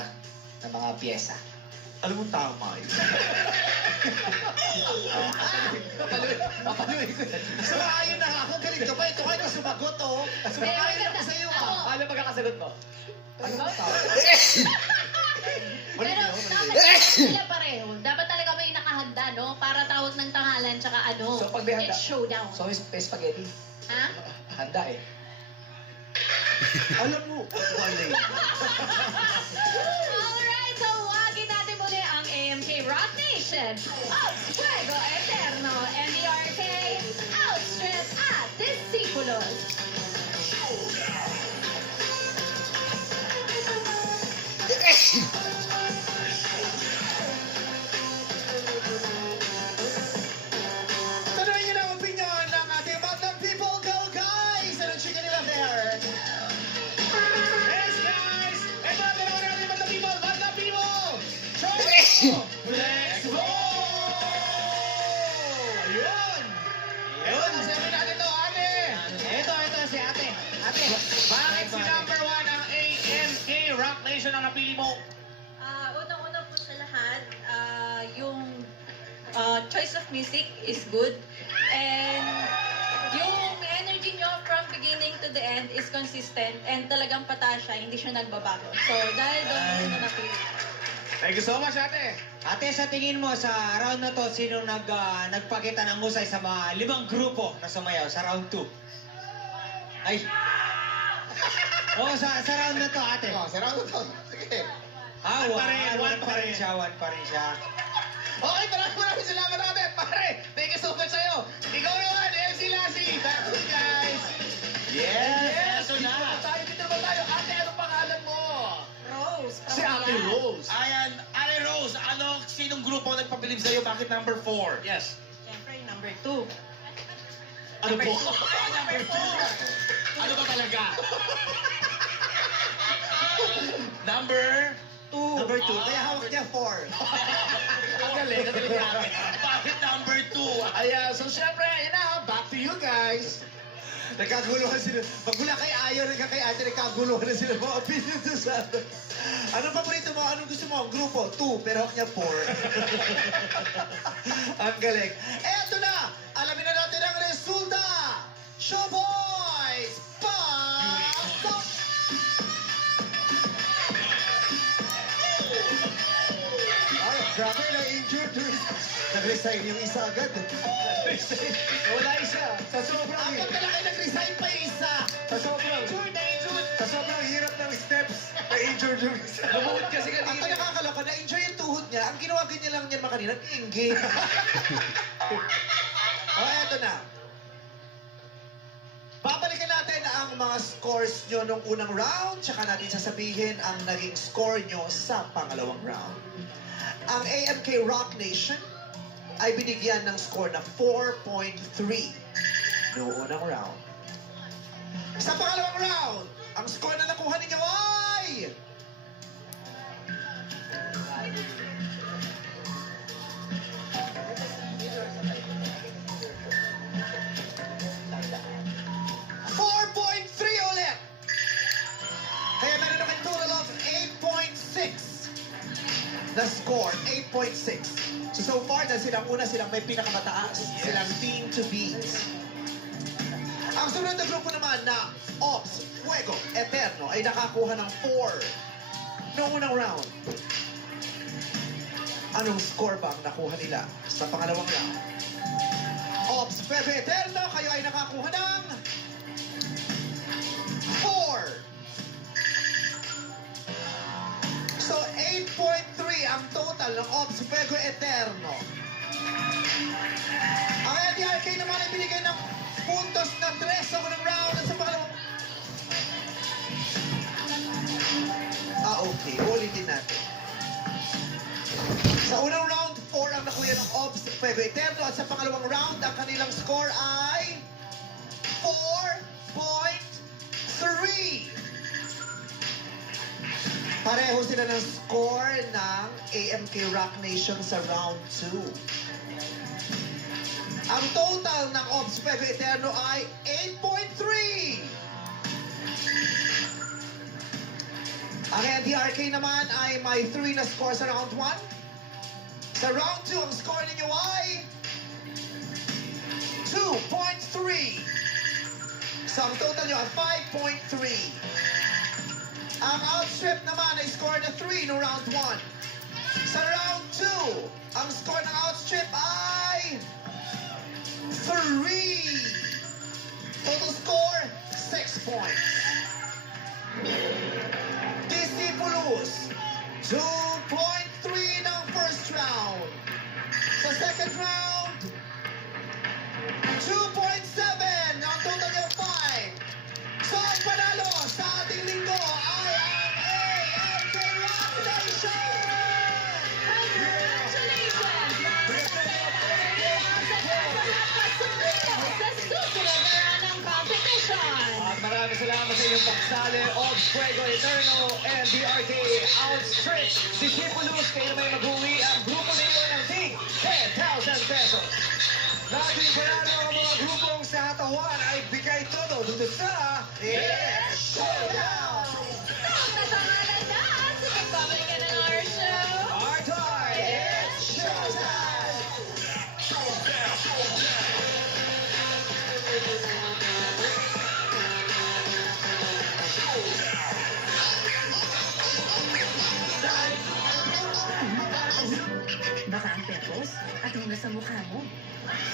na mga pyesa. Alam mo, tama yun. Papaluin ko yan. Sumayon na ako, galing ka ba? Ito kayo na sumagot, oh. Sumayon na ako sa'yo, ah. Ano magkakasagot mo? Ano ba tawag? Pero dapat sila pareho. Dapat talaga may nakahanda, no? Para tawag ng tanghalan, tsaka ano, So, pag may handa- it's showdown. So, may spaghetti. Ha? Handa eh. Alam mo, wala. Alright, so wagin natin muli ang AMK Rock Nation, Ops Fuego Eterno, NDRK, Outstrip at Discipulus. Tanungin niyo na ang opinion ng ating Madlang People. Go, guys! Anong chika nila there? Yes, guys! Ito ang dalawa natin, Madlang People! Madlang People! Let's go! Ayun! Ayun, sabi natin to, ate! Ito, of music is good. And yung energy nyo from beginning to the end is consistent and talagang pataas siya, hindi siya nagbabago. So, dahil doon, hindi na napili. Thank you so much, ate. Ate, sa tingin mo sa round na to, sino nagpakita ng husay sa mga 5 grupo na sumayaw sa round 2? Ay. Oo, sa round na to, ate. Sa round na to. Sige. One pa rin siya. Okay, maraming salamat ate. Pare, thank you so much sa'yo. Ikaw naman, MC Lassie. Thank you, guys. Yes. Dito naman tayo. Ate, anong pangalan mo? Rose. Si Ate Rose. Ayan, Ate Rose, sinong grupo nagpabilib sa'yo? Bakit number 4? Yes. Siyempre, number 2. Ano po? Number 4. Ano ba talaga? Number 2. Number 2. Kaya hawak niya 4. Ang galing namin. Bakit number 2? Ayan, so syempre, yun na, back to you guys. Nagkaguluhan sila. Pag mula kay Ayo, kay Ate, nagkaguluhan na sila mga opinion doon sa atin. Anong paborito mo? Anong gusto mo? Ang grupo? 2, pero hawak niya 4. Ang galing. Eto na! Alamin na natin ang resulta! Showboys! Pasok! Ay, grabe, na-injured doon. Nag-resign yung isa agad. Wala isa. Sa sobrang... Agad na lang kayo nag-resign pa yung isa. Sa sobrang... Sa sobrang hirap ng steps, na-injured yung isa. Lumuhod kasi kanina. Ang nakakaloka, na-enjoy yung tuhod niya. Ang ginawa ganyan lang niyan makanina, nag-engage. Eto na. Babalikan natin ang mga scores nyo nung unang round, tsaka natin sasabihin ang naging score nyo sa pangalawang round. Ang AMK Rock Nation ay binigyan ng score na 4.3 noong unang round. Sa pangalawang round, ang score na nakuha ninyo ay... ulit! Kaya meron na kayo total of 8.6 na score, 8.6. So far, na silang una, silang may pinakamataas. Silang team to beat. Ang sunod na grupo naman na Ops, Fuego, Eterno ay nakakuha ng 4 noong unang round. Anong score ba ang nakuha nila sa pangalawang round? Ops, Fuego, Eterno, kayo ay nakakuha ng 4. So, 8.3 ang total ng Ops Fuego Eterno. Ang LDRK naman ay binigay ng puntos na 3 sa unang round at sa pangalawang... Okay. Ulitin natin. Sa unang round, 4 ang nakuha ng Ops Fuego Eterno at sa pangalawang round, ang kanilang score ay 4.3. Pareho sila ng score ng AMK Rock Nation sa round 2. Ang total ng Ops Fuego Eterno ay 8.3. Ang NDRK naman ay may 3 na score sa round 1. Sa round 2, ang score ninyo ay 2.3. So ang total nyo ay 5.3. Ang outstrip naman ay score na 3 no round 1. Sa round 2, ang score ng outstrip ay 3. Total score, 6 points. Discipulus, 2.3 ng first round. Sa second round, 2.7. Ang total niya 5. So ang panalo sa ating linggo ay ang AMK Rock Nation! At maraming salamat sa inyong pagsali. Ops Fuego Eterno and DRK Outstretch. Discipulus, kayo may mag-uwi ang grupo ninyo ng ting 10,000 pesos. Nating panalo ang mga grupong sa hatawan ay bigay todo dito sa It's Showdown! Natangalan na at sa pagbabalikan ng our show. Our time! It's Showtime!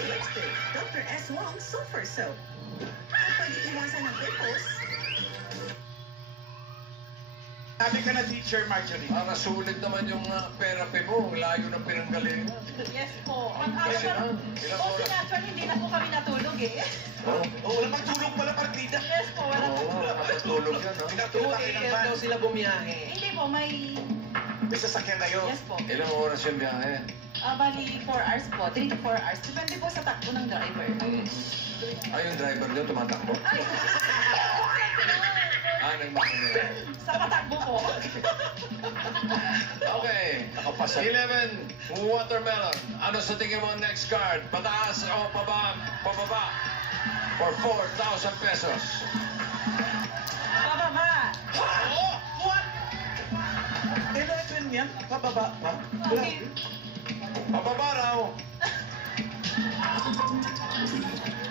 lipstick, Dr. S. Wong Sulfur Soap. Pwede iwasan ng pimples. Sabi ka na, Teacher Marjorie. Para sulit naman yung therapy mo. Layo ng pinanggalingan. Yes po. Kasi ilang oras? Actually, hindi na po kami natulog eh. Oh, Wala pang tulog pala, partida. Yes po, wala po. nakatulog yan, ha? Pinatulog kayo ng van. sila bumiyahe. Hindi po, may... May sasakyan kayo. Yes po. Ilang oras yung biyahe? Bali, 4 hours po. 3 to 4 hours. Depende po sa takbo ng driver. Ay, yung driver nyo tumatakbo? Nagmamanila. Sa patakbo po. Okay. 11, watermelon. Ano sa tingin mo next card? Pataas o pababa? For 4,000 pesos. Pababa. What? 11 yan? Pababa pa? Grabe. Pababa raw.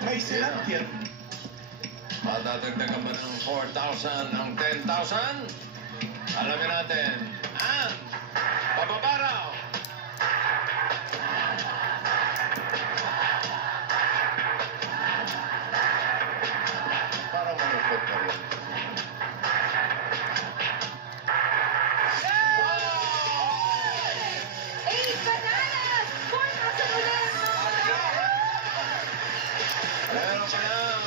May silang yan. Patadagdagan ba ng 4,000 ng 10,000? Alamin natin. Ang pababa raw. Parang malupot pa rin. Bananas! 4,000 ulit! Meron ka ng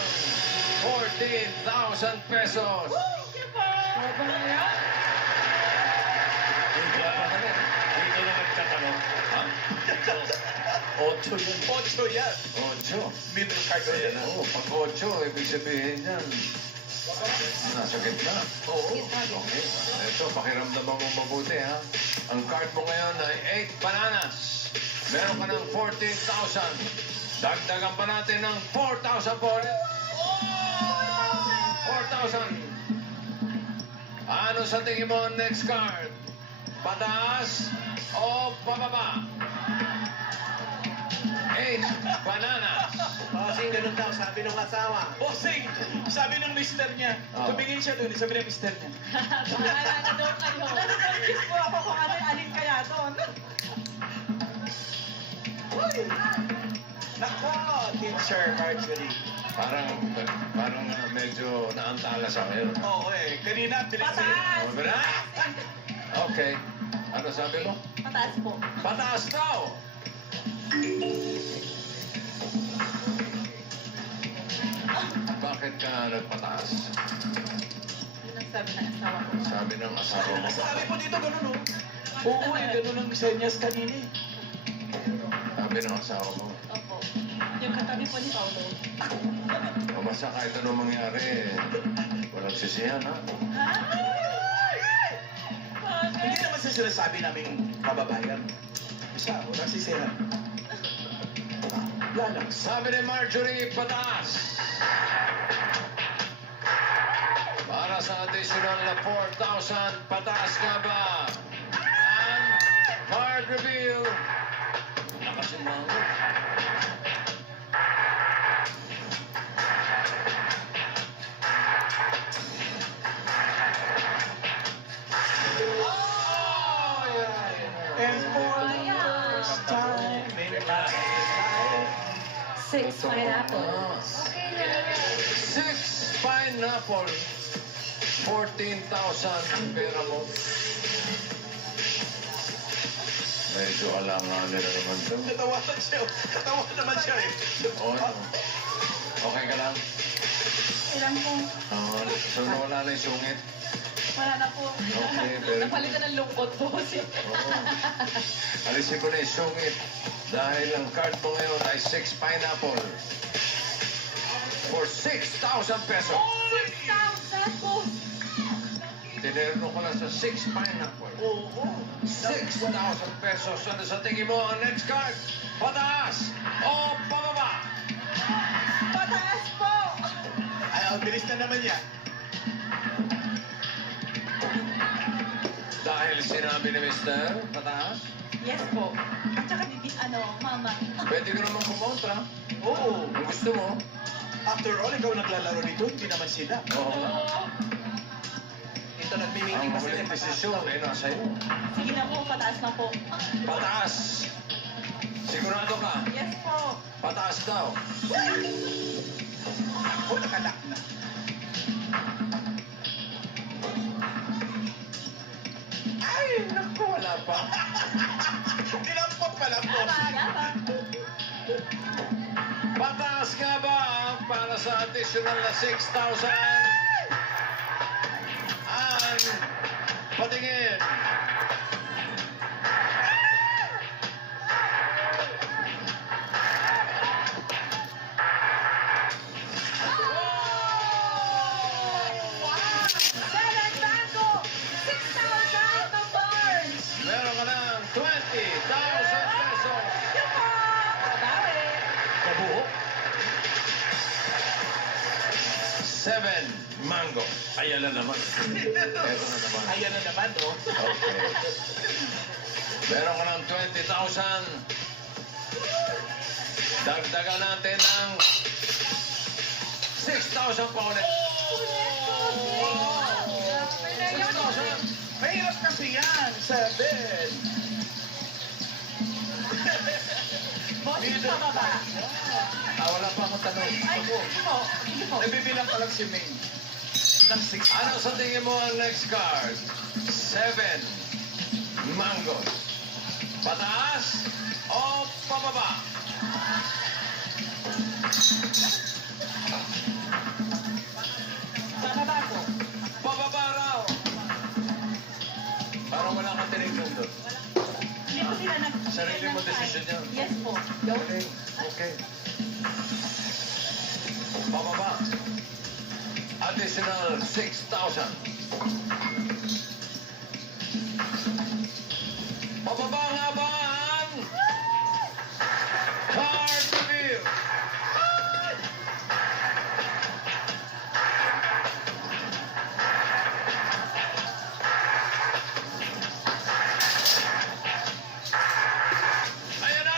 14,000 pesos. Dito na nagtatanong. Ha? 8 yun. 8 yan. 8. Middle card na yan. Oo, pag 8, ibig sabihin yan. Nasa gitna. Oo. Okay. Ito, pakiramdaman mo mabuti, ha? Ang card mo ngayon ay 8 bananas. Meron ka ng 14,000. Dagdagan pa natin ng 4,000 po ulit. 4,000. Ano sa tingin mo next card? Pataas o pababa? 8 bananas. Bossing, ganun daw, sabi ng asawa. Bossing, sabi ng mister niya. Tumingin siya dun, sabi ng mister niya. Bahala na daw kayo. Confused po ako kung ano alin kaya doon. Nako, Teacher Marjorie. Parang medyo naantala sa ngayon. Oo kanina pinagsin. Pataas! Okay. Ano sabi mo? Pataas po. Pataas daw! Bakit ka nagpataas? Yun ang sabi ng asawa ko. Sabi ng asawa mo. Sabi po dito ganun Oo ganun ang senyas kanina eh. Sabi ng asawa mo. Opo. Yung katabi po ni Paulo. Basta kahit anong mangyari, walang sisihan, ha? Hindi naman sa sinasabi naming kababayan. Isa, walang sisihan. Lalang. Sabi ni Marjorie, pataas! Para sa additional na 4,000, pataas nga ba? Ang card reveal. Nakasimangot. And for the first time in my life. 6 pineapples. 6 pineapple. 14,000 ang pera mo. Medyo alanganin na naman ito. Natawanan siya. Natawa naman siya eh. Oo, no. Okay ka lang? Ilan po? Oo. So, wala na yung sungit. Wala na po. Okay, very good. Napalitan ng lungkot po. Oo. Alisin ko na yung sungit. Dahil ang card mo ngayon ay 6 pineapple. For 6,000 pesos. 6,000 po. Tinerno ko lang sa 6 pineapple. Oo. 6,000 pesos. Ano sa tingin mo ang next card? Pataas o pababa? Pataas po. Ay, ang bilis na naman yan. Dahil sinabi ni Mr. Pataas? Yes po. At saka bibis, mama. Pwede ko naman kumontra. Oo. Kung gusto mo. After all, ikaw naglalaro nito, hindi naman sila. Oo. Ito nagmimiting Ang pa sila. huling desisyon ay nasa iyo. Sige na po, pataas na po. Pataas. Sigurado ka? Yes po. Pataas daw. O, nakalak na. Ay, naku, wala pa. Nilampot pala po. Pataas nga ba para sa additional na 6,000? Ang patingin. Meron ka ng 20,000 pesos. Kabuo. 7 mango. Ayan na naman. Meron na naman. Ayan na naman, oh. Okay. Meron ka ng 20,000. Dagdagan natin ng 6,000 pa ulit. 6,000. Mahirap kasi yan, 7. Bossing pa ba? Wala pa akong tanong. Sige po. Nabibilang pa lang si Ming. Ng 6. Ano sa tingin mo ang next card? 7 mango. Pataas o pababa? Pababa po. Pababa raw. Parang wala kang tinignan doon. Hindi po sila Sarili mo decision yun. Yes po. Okay. Okay. Pababa. Additional 6,000. Pababa nga ba ang card reveal? Ayan na!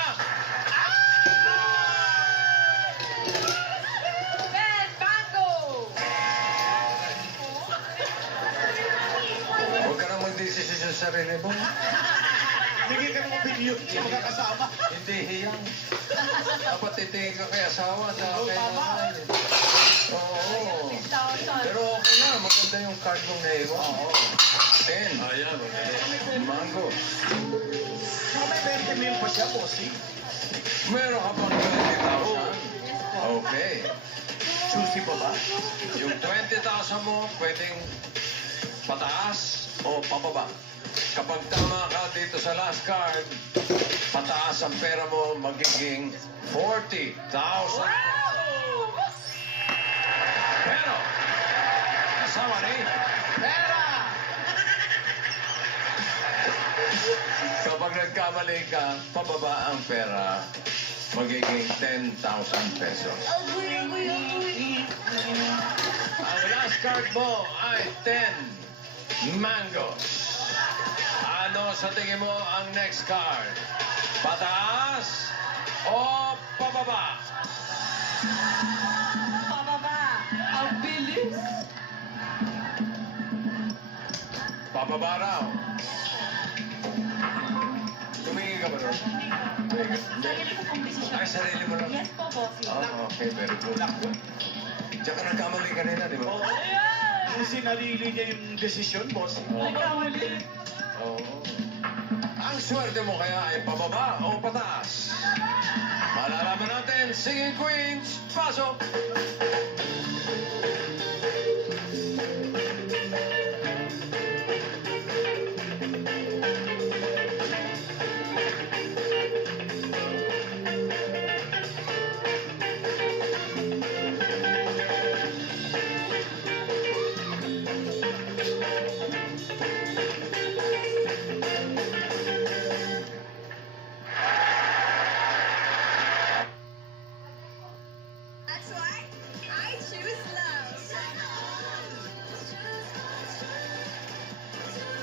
Huwag ka nang mag-desisyon sa sarili mo. Sige ka ng opinion sa mga kasama. Hindi hiyang. Dapat titingin ka kay asawa sa kay nanay. Oo. Pero okay na, maganda yung card mong naiwan. Oo. 10. Ayan, mango. Saka may 20 mil pa siya, bossing. Meron ka pang 20,000. Okay. Susi pa ba? Yung 20,000 mo, pwedeng pataas o pababa. Kapag tama ka dito sa last card, pataas ang pera mo, magiging 40,000. Pero, kasama ni pera! Kapag nagkamali ka, pababa ang pera, magiging 10,000 pesos. Ang last card mo ay 10 mangoes. Ano sa tingin mo ang next card? Pataas o pababa? Pababa. Ang bilis. Pababa raw. Tumingin ka ba doon? Sarili ko pong desisyon. Ay, sarili mo lang. Yes po, bossing. Oh, okay, very good. Diyan ka nagkamali kanina, di ba? Yung sinarili niya yung desisyon, bossing. Nagkamali. Oo. Ang swerte mo kaya ay pababa o pataas? Malalaman natin, Singing Queens, pasok! That's why I choose love.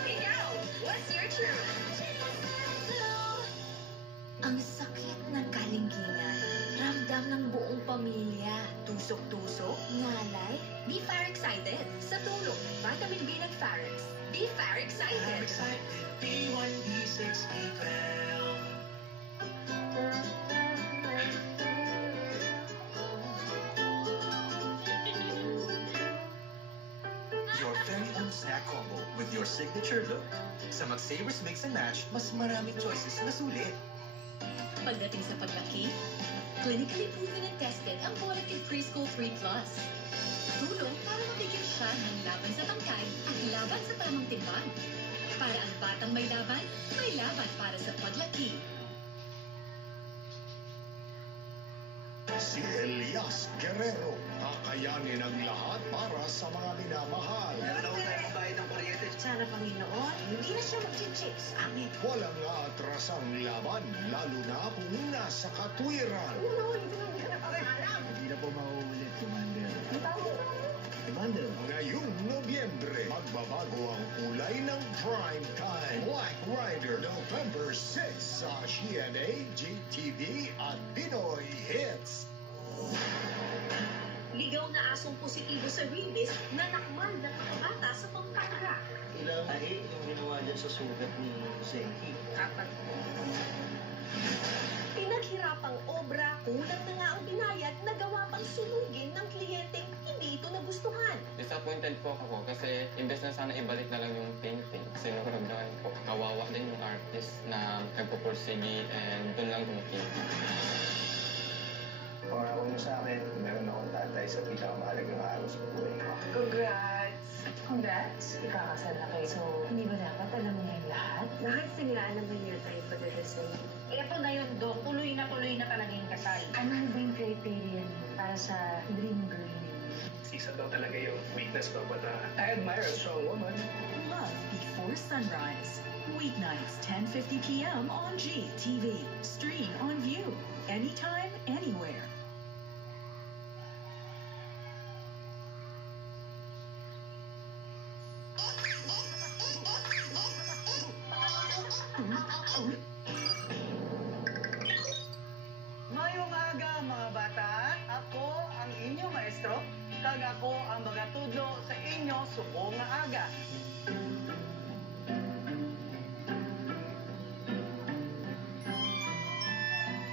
Ikaw, what's your truth? Ang sakit ng kalingkingan. Ramdam ng buong pamilya. Tusok-tusok, ngalay. Be Far Excited. Sa tulong, vitamin B ng Farex. Be Far Excited. B1, B6, B12. your very own snack combo with your signature look. Sa McSavers Mix and Match, mas maraming choices na sulit. Pagdating sa paglaki, clinically proven and tested ang Follicle Preschool 3 Plus. Tulong para mabigyan siya ng laban sa tangkay at laban sa tamang timbang. Para ang batang may laban para sa paglaki. Si Elias Guerrero, kakayanin ang lahat para sa mga minamahal. Meron ako tayong pambayad ng kuryente. Sana, Panginoon, hindi na siya mag-chicks. Amin. Walang atrasang laban, lalo na kung nasa katwiran. Hindi na po mauulit, Commander. Commander. Ngayong Nobyembre, magbabago ang kulay ng prime time. Black Rider, November 6 sa GMA, GTV at Pinoy Hits. Ligaw na asong positibo sa rabies na nakman ng mga bata sa Pampanga. Ilang tahi yung ginawa dyan sa sugat ni Zenki. Pinaghirapang obra, kulang na nga ang binayad na gawa pang sunugin ng kliyenteng hindi ito nagustuhan. Disappointed po ako kasi imbes na sana ibalik na lang yung painting. Sinurugdahan po. Kawawa din yung artist na nagpupursigi and doon lang kumikita. Pangako mo sa akin, meron akong tatay sa pinakamahalagang araw sa buhay ko. Congrats! Congrats! Ikakasal na kayo. So, hindi ba dapat alam mo na yung lahat? Lahat sinilaan naman niya tayo pagdadasal. Ito na yun, Dok. Tuloy na talaga yung kasal. Ano ba yung criteria niyo para sa dream girl niyo? Isa daw talaga yung weakness ko, but I admire a strong woman. Love Before Sunrise. Weeknights, 10:50 p.m. on GTV. Stream on View. Anytime, anywhere. Mayong aga mga bata, ako ang inyong maestro, kag ako ang magatudlo sa inyo subong nga aga.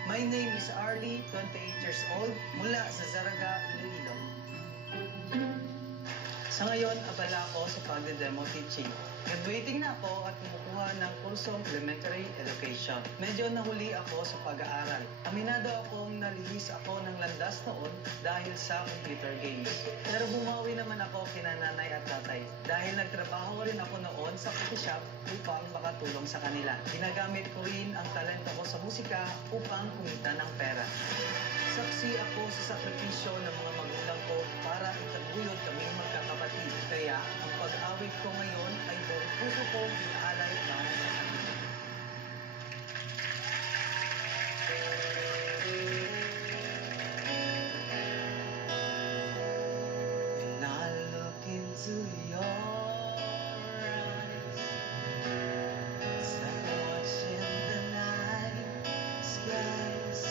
My name is Arlie, 28 years old, mula sa Zaraga, Iloilo. Sa ngayon, abala ako sa pagde-demo teaching. Graduating na ako at kumukuha ng kursong elementary education. Medyo nahuli ako sa pag-aaral. Aminado akong nalihis ako ng landas noon dahil sa computer games. Pero bumawi naman ako kina nanay at tatay dahil nagtrabaho rin ako noon sa coffee shop upang makatulong sa kanila. Ginagamit ko rin ang talento ko sa musika upang kumita ng pera. Saksi ako sa sakripisyo ng mga magulang ko para itaguyod kaming magkakapatid. Kaya ang pag-awit ko ngayon ay buong puso ko inaalay para sa kanila. When I look into your eyes, it's like watching the night skies.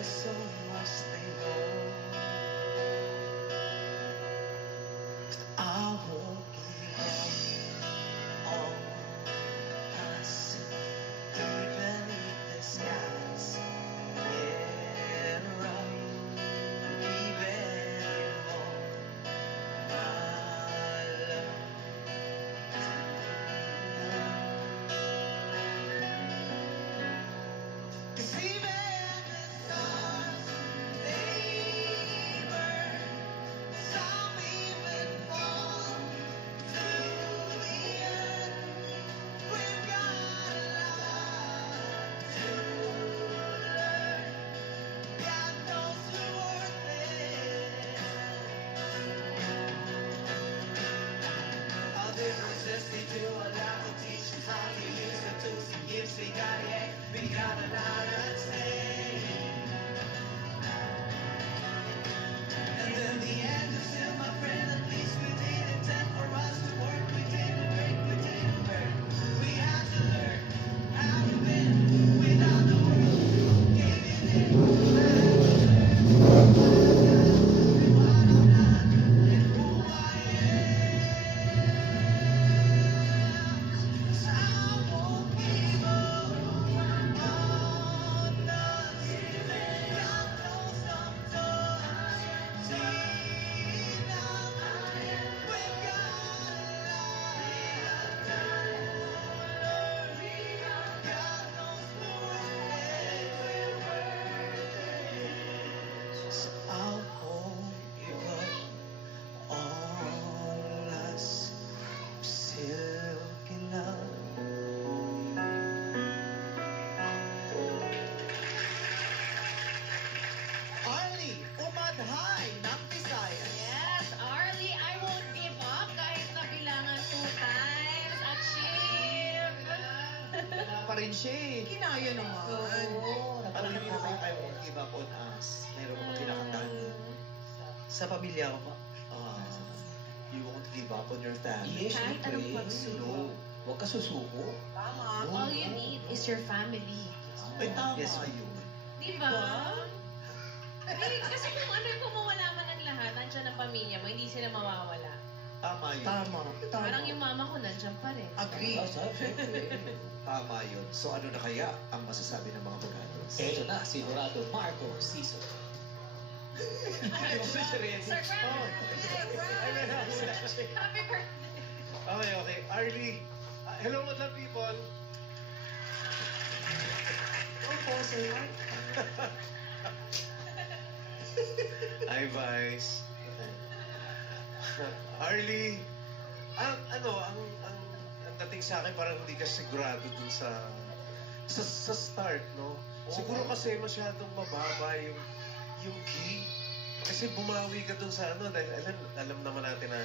So much they hold. I won't give up on us, even if the skies get rough, even more. My love. Cause even the stars rin siya eh. Kinaya naman. Oo. Ano hindi mo kayo I won't give up on us? Meron mo kinakantahan sa pamilya ko pa. You won't give up on your family. Yes, kahit anong pagsuko. No. Huwag ka susuko. Tama. No, All you need is your family. Ay, tama Yes. yun. Di ba? Eh, kasi kung mawala man ang lahat, nandiyan ang pamilya mo, hindi sila mawawala. Tama yun. Tama. Parang yung mama ko nandiyan pa rin. Agree. Tama yun. So ano na kaya ang masasabi ng mga Bogados? Ito na, sigurado Marco Siso. Sir Brown! Happy birthday! Okay, okay. Arlie, hello madlang people. Opo, sir. Hi, Vice. Arlie, ang dating sa akin parang hindi ka sigurado dun sa start, no? Siguro kasi masyadong mababa yung key. Kasi bumawi ka dun sa dahil alam naman natin na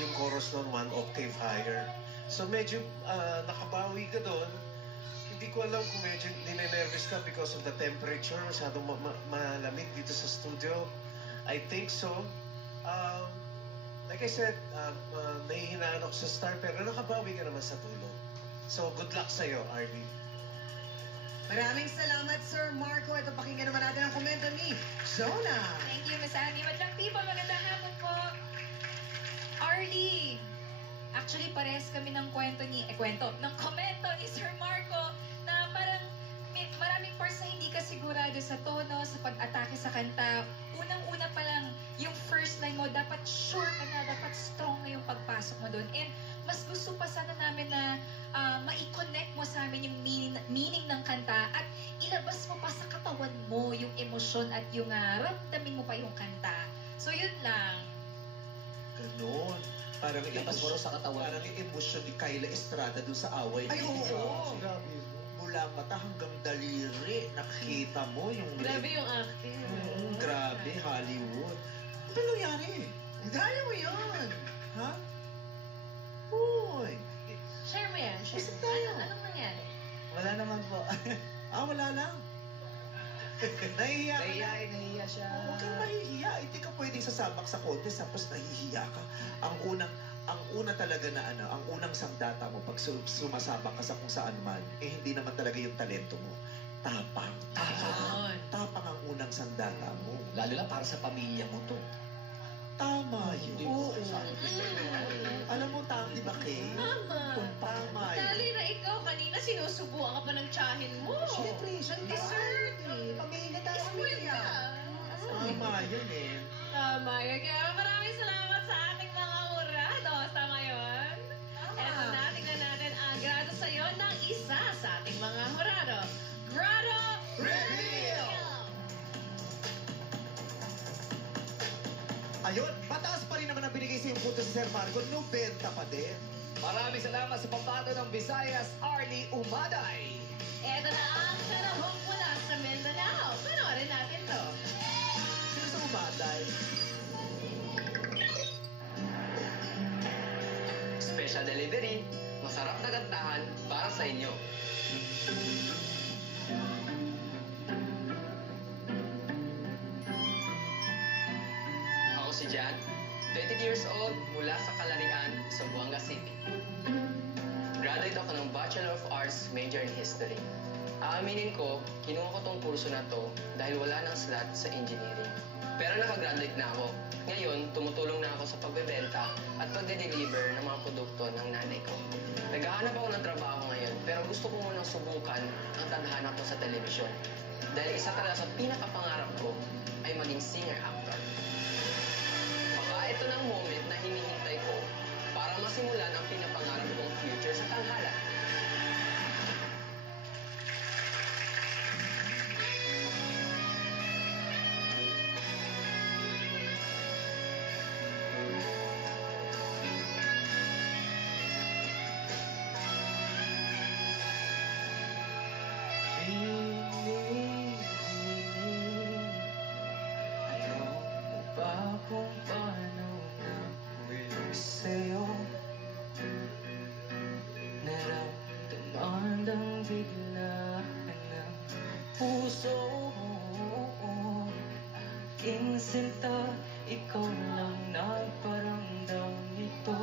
yung chorus nun 1 octave higher. So medyo nakabawi ka dun. Hindi ko alam kung medyo ninenervous ka because of the temperature. Masyadong malamig dito sa studio. I think so. Like I said, nahihinaan ako sa star pero nakabawi ka naman sa tulog. So good luck sa'yo, Arlie. Maraming salamat, Sir Marco. Ito, pakinggan naman natin ang komento ni Jonah. Thank you, Miss Annie. Madlang people, magandang hapon po. Arlie, actually parehas kami ng ng komento ni Sir Marco na parang maraming parts na hindi ka sigurado sa tono, sa pag-atake sa kanta. Unang-una pa lang, yung first line mo, dapat sure ka na, dapat strong na yung pagpasok mo doon. And mas gusto pa sana namin na ma-connect mo sa amin yung meaning ng kanta at ilabas mo pa sa katawan mo yung emosyon at yung ramdamin mo pa yung kanta. So yun lang. Ganon. Parang Labas mo rin sa katawan. Parang yung emosyon ni Kyla Estrada dun sa away. Ay, oo. Grabe. Mula mata hanggang daliri, nakita mo yung... Grabe yung acting. Grabe, Hollywood. Ano nangyari? Gaya mo yun. Ha? Uy. Share mo yan. Share Basta mo. tayo. Anong nangyari? Wala naman po. Wala lang. Nahihiya ka na. Nahihiya siya. Huwag kang mahihiya. Hindi ka pwedeng sasabak sa contest tapos nahihiya ka. Ang una talaga na ang unang sandata mo pag sumasabak ka sa kung saan man, hindi naman talaga yung talento mo. Tapang. Tapang ang unang sandata mo. Lalo lang para sa pamilya mo to. Tama yun. Oo. Alam mo, di ba, Kay? Tama yun. Dali na ikaw, kanina sinusubuan ka pa ng tsahin mo. Siyempre, siya Dessert. Pamilya tayo, pamilya. Tama yun eh. Tama yun. Kaya maraming salamat sa ating mga hurados. Tama yun? Eto na, tingnan natin ang grado sa'yo ng isa sa ating mga hurado. Grado Reveal! Ayun, mataas pa rin naman ang binigay sa yung punto sa Sir Marco. 90 pa din. Maraming salamat sa pambato ng Visayas, Arlie Umaday. Eto na ang sarahong mula sa Mindanao. Panoorin natin to. Sino sa umaday? Special delivery. Masarap na kantahan para sa inyo. Ako si Jan, 20 years old mula sa Calarian, Zamboanga City. Graduate ako ng Bachelor of Arts, major in History. Aaminin ko, kinuha ko tong kurso na to dahil wala nang slot sa engineering. Pero nakagraduate na ako. Ngayon, tumutulong na ako sa pagbebenta at pagde-deliver ng mga produkto ng nanay ko. Naghahanap ako ng trabaho ngayon, pero gusto ko munang subukan ang tadhana ko sa telebisyon. Dahil isa talaga sa pinakapangarap ko ay maging singer-actor. Baka ito ng moment na hinihintay ko para masimulan ang pinapangarap kong future sa tanghalan. Kung paano na huli sa'yo, naramdaman ang bigla puso aking sinta, ikaw lang nagparamdam nito.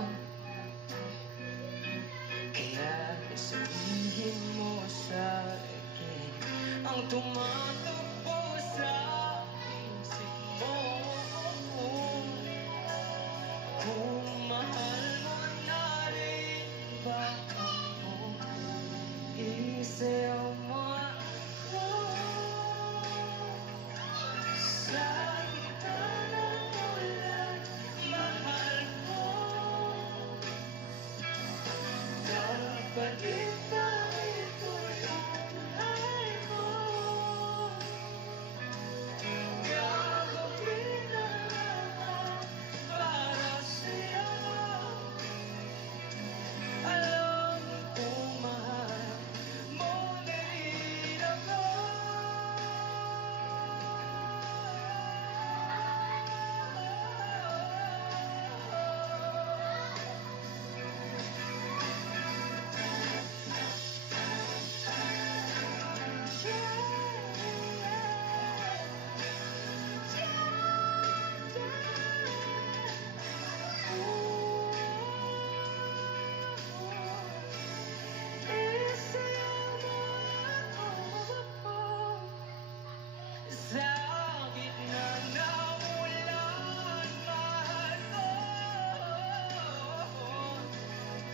Kaya sabihin mo sa akin ang tumatakbo sa isip mo. Kung mahal mo na rin ba ako, isayaw mo ako sa gitna ng ulan. Mahal mo, dapat iba ito yung buhay mo. Gagawin ang lahat para sa'yo. Alam kong mahal mo na rin ako. Sa gitna ng ulan, mahal ko,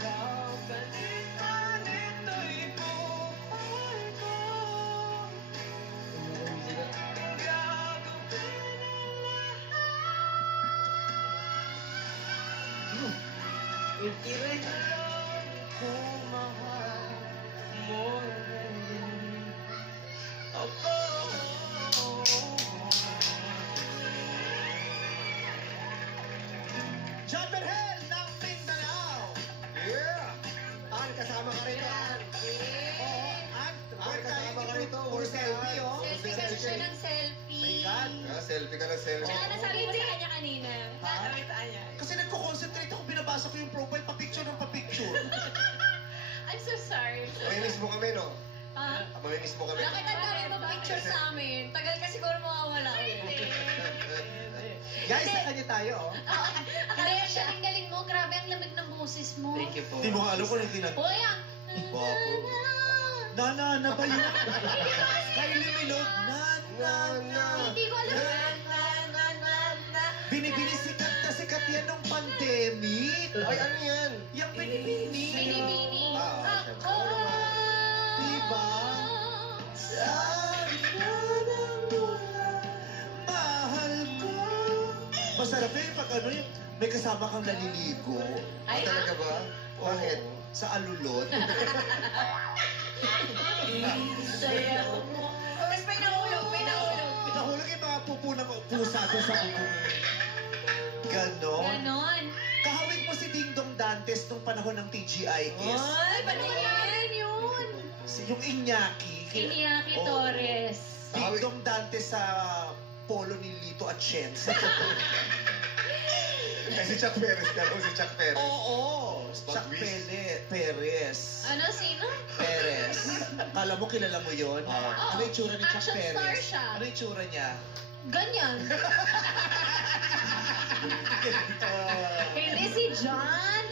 kapalitan ito'y buhay ko. Gagawin ang lahat. Alam kong mahal mo rin ako. John Berhel ng Mindanao. Yeah! An, kasama ka rito, An. Oo, An kasama ka rito. For selfie, oh. Selfie kasi siya ng selfie. My God. Selfie ka na selfie. Tsaka nasabi mo sa kanya kanina. Kasi nagko-concentrate ako, binabasa ko yung profile, pa-picture ng pa-picture. I'm so sorry. Mamimiss mo kami, no? Ha? Mamimiss mo kami. Bakit ang dami mong picture sa amin? Tagal ka siguro mawawala ulit. Guys, sa kanya tayo, oh. Akala siya, ang galing mo. Grabe ang lamig ng boses mo. Thank you po. Hindi mo alam kung anong tinat... Hoy, ah. Na ba yun? Kylie Minogue, na. Hindi ko alam. Binibini sikat yan nung pandemic. Ay, ano yan? Yung binibini. Binibini. Ako. Diba? Sa gitna ng ulan, mahal ko. Masarap yun pag ano yung may kasama kang naliligo. Ay, Talaga ba? Bakit? Sa alulot. Sayaw mo. Tapos may nahulog. Nahulog yung mga pupunang pusa doon sa bubong. Ganon. Ganon. Kahawig mo si Ding Dong Dantes nung panahon ng TGIS. Ay, paano yan yun? Yung Iñaki. Iñaki Oo. Torres. Ding Dong Dantes sa polo ni Lito Atienza. Si Chuck Perez ka, si Chuck Perez. Oo. Chuck Perez. Ano, sino? Perez. Kala mo kilala mo yun? Ano yung tsura ni Chuck Action Perez? star siya. Ano yung tsura niya? Ganyan. Hindi si John.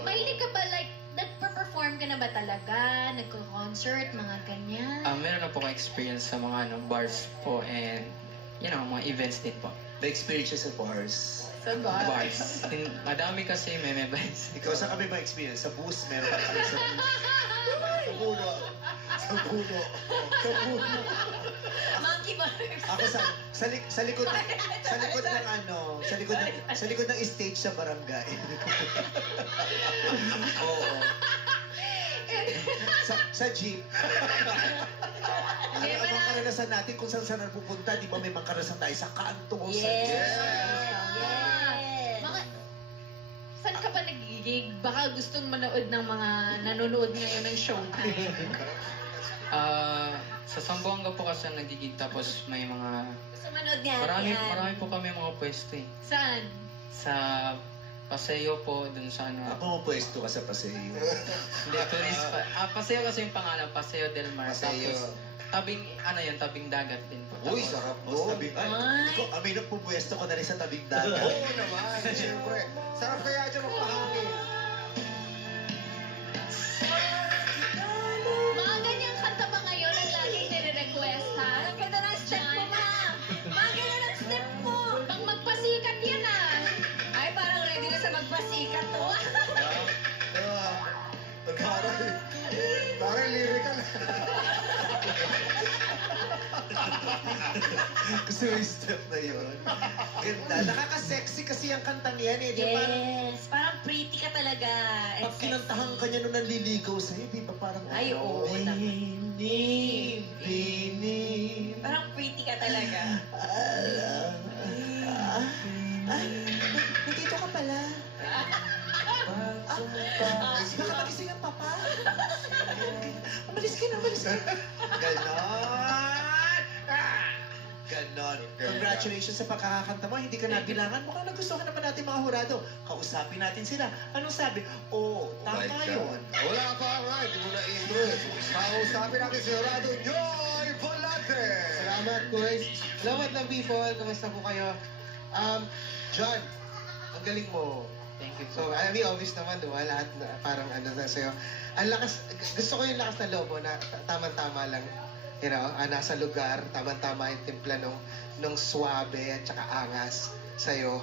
Mahilig ka ba, like, nagpa-perform ka na ba talaga? Nagko-concert, mga ganyan? Meron na po akong experience sa mga bars po and mga events din po. Na-experience siya sa bars. Sa bar? Bars. Madami kasi may members. Ikaw, saan kami ma-experience? Sa bus, meron ka sa bus. Sa puno. Sa puno. Sa puno. Monkey bars. Ako sa likod ng ano, sa likod ng stage sa barangay. Oo. Sa jeep. Ano ang mga karanasan natin kung saan pupunta? Di ba may mga karanasan tayo sa kanto? Saan ka ba nagigig? Baka gustong manood ng mga nanonood ngayon ng Showtime. Sa Zamboanga po kasi nagigig tapos may mga... Gusto manood niya? Marami po kami mga pwesto eh. Saan? Sa Paseo po, dun sa ano... Pumupwesto ka sa Paseo. Hindi, tourist pa. Paseo kasi yung pangalan, Paseo del Mar. Paseo. Tapos, Tabing, ano yan, tabing dagat din po. Uy, sarap po. Ay, kami nagpupwesto ko na rin sa tabing dagat. Oo naman, siyempre. Sarap kaya dyan magpahangin. Mga ganyang kanta ba ngayon ang laging nire-request, ha? Ang ganda ng step mo, ma! Mga ganda ng step mo! Pang magpasikat yan, ah! Ay, parang ready na sa magpasikat to. Parang lyrical. Gusto mo yung step na yun? Ganda. Nakaka-sexy kasi ang kantang yan eh. Di ba? Yes, parang pretty ka talaga. Pag kinantahan ka niya nung nanliligaw sa'yo, di ba parang... Ay, oo naman. Binim. Parang pretty ka talaga. Nandito ka pala. Baka magising ang papa. Umalis ka na, umalis ka. Ganon! Ganon. Congratulations sa pagkakakanta mo. Hindi ka nabilangan. Mukhang nagustuhan naman natin mga hurado. Kausapin natin sila. Anong sabi? Oh, tama yun. Wala pa nga, hindi mo na-intro eh. Kausapin natin si Jurado Nyoy Volante. Salamat, boys. Salamat lang, people. Kamusta po kayo? John, ang galing mo. Thank you. So, I mean, obvious naman, diba? Lahat na, parang ano na sa'yo. Ang lakas, gusto ko yung lakas ng loob mo na tama-tama lang. You know, nasa lugar, tama-tama yung timpla nung swabe at saka angas sa'yo.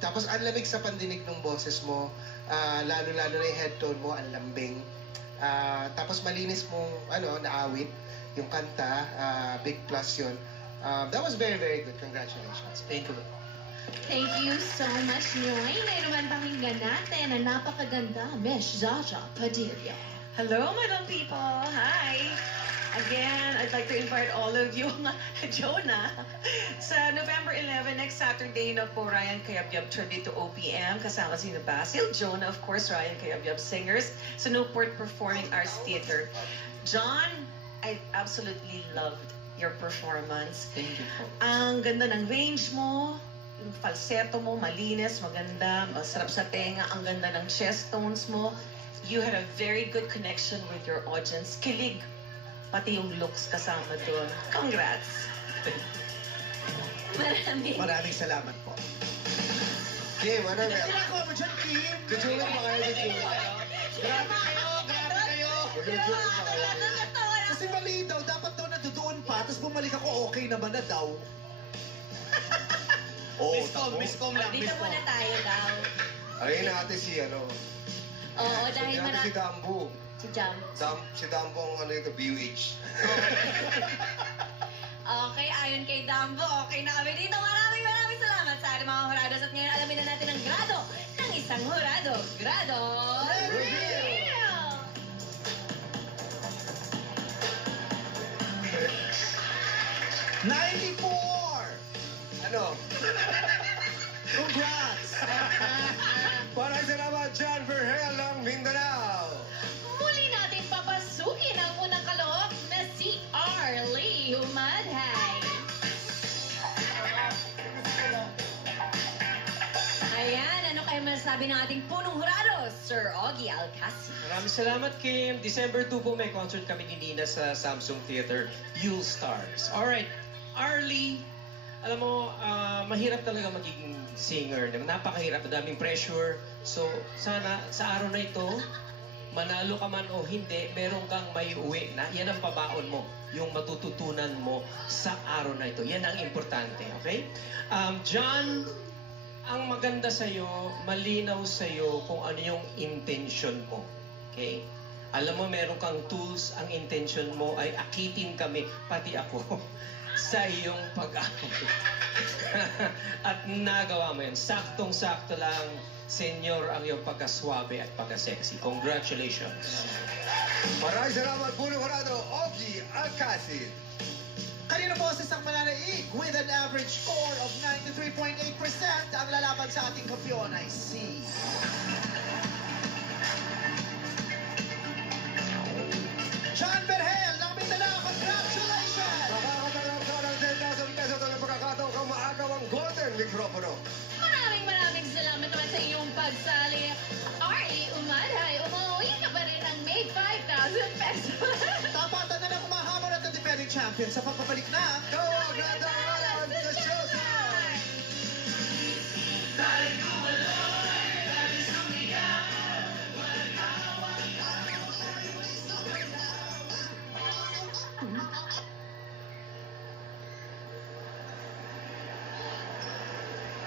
Tapos, ang lamig sa pandinig ng boses mo. Lalo-lalo na yung headtone mo, ang lambing. Tapos, malinis mong, naawit. Yung kanta, big plus yun. That was very, very good. Congratulations. Thank you. Thank you so much, Noy. Ngayon naman pakinggan natin ang napakaganda, Miss Zaza Padilla. Hello, Madam People. Hi. Again, I'd like to invite all of you, Jonah, sa November 11, next Saturday na po, Ryan Cayabyab Tribute to OPM, kasama si Basil, Jonah, of course, Ryan Cayabyab Singers, sa Newport Performing Arts Theater. John, I absolutely loved your performance. Thank you po. Ang ganda ng range mo, yung falsetto mo, malinis, maganda, masarap sa tenga, ang ganda ng chest tones mo. You had a very good connection with your audience. Kilig, pati yung looks kasama doon. Congrats! Maraming salamat po. Kim, ano Ano ginagawa mo dyan, Kim? Jujuling pa kayo, jujuling. Grabe kayo, grabe kayo. Jujuling pa kayo. Kasi mali daw, dapat daw nadudoon pa, tapos bumalik ako, okay naman na daw. Miscom lang, Dito muna tayo daw. Ayun natin si Oo, dahil natin si Dambo. Si Jam. Si Dambo ang BUH. Okay, ayon kay Dambo, okay na kami dito. Maraming salamat sa ating mga hurados. At ngayon alamin na natin ang grado ng isang hurado. Grado Reveal! 94! Ano? Congrats! Maraming salamat, John Verhel ng Mindanao. Muli natin papasukin ang unang kaloob na si Arlie Humadhay. Ayan, ano kayo masasabi ng ating punong hurado, Sir Ogie Alcacid? Maraming salamat, Kim. December 2 po may concert kami ni Nina sa Samsung Theater, Yule Stars. Alright, Arlie, alam mo, mahirap talaga magiging singer. Napakahirap, madaming pressure. So, sana sa araw na ito, manalo ka man o hindi, meron kang may uwi na. Yan ang pabaon mo, yung matututunan mo sa araw na ito. Yan ang importante, okay? John, ang maganda sa'yo, malinaw sa'yo kung ano yung intention mo. Okay? Alam mo, meron kang tools, ang intention mo ay akitin kami, pati ako, sa iyong pag-awit. At nagawa mo yan. Saktong-sakto lang, senyor, ang iyong pagkaswabe at pagkasexy. Congratulations. Maraming salamat, Puno Corrado, Ogie Alcacid. Kanina boses ang mananaig with an average score of 93.8%. Ang lalaban sa ating kampiyon ay si... John Verhel ng Mindanao. Congratulations! Makakatanggap ka ng 10,000 pesos at pagkakataon kang maagaw ang golden mikropono. Maraming salamat naman sa iyong pagsali. Arlie Humadhay, umuwi ka pa rin ng may 5,000 pesos. Tapatan na lang kumahamon at champion sa pagpapalik na Tawagan sa Showtime!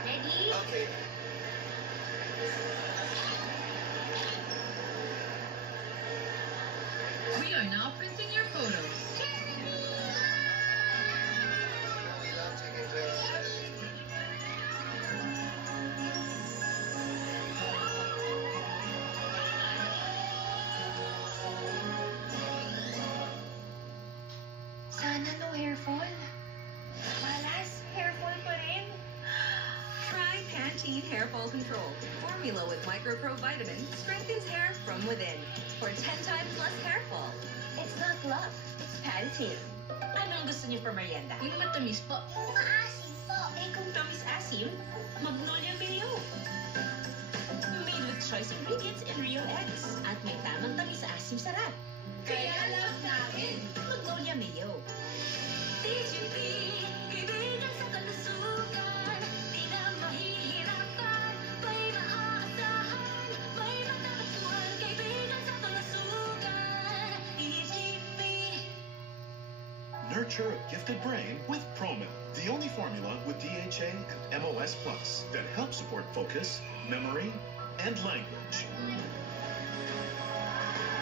Ready? Okay. We are now printing your photos. Sana no hair fall. Malas, hair fall pa rin. Try Pantene Hair Fall Control. Formula with micro-pro vitamin strengthens hair from within. For 10 times less hair fall. It's not love, it's Pantene. Anong gusto niyo for merienda? Yung matamis po. Maasim po. Eh kung tamis-asim, Magnolia Mayo. Made with choice ingredients and real eggs. At may tamang tamis-asim sarap. Kaya love natin. Magnolia Mayo. TGP, kaibigan sa kalusugan. Di na mahihirapan, may maaasahan, may matatagpuan. Kaibigan sa kalusugan. TGP. Nurture a gifted brain with Promil, the only formula with DHA and MOS Plus that helps support focus, memory, and language.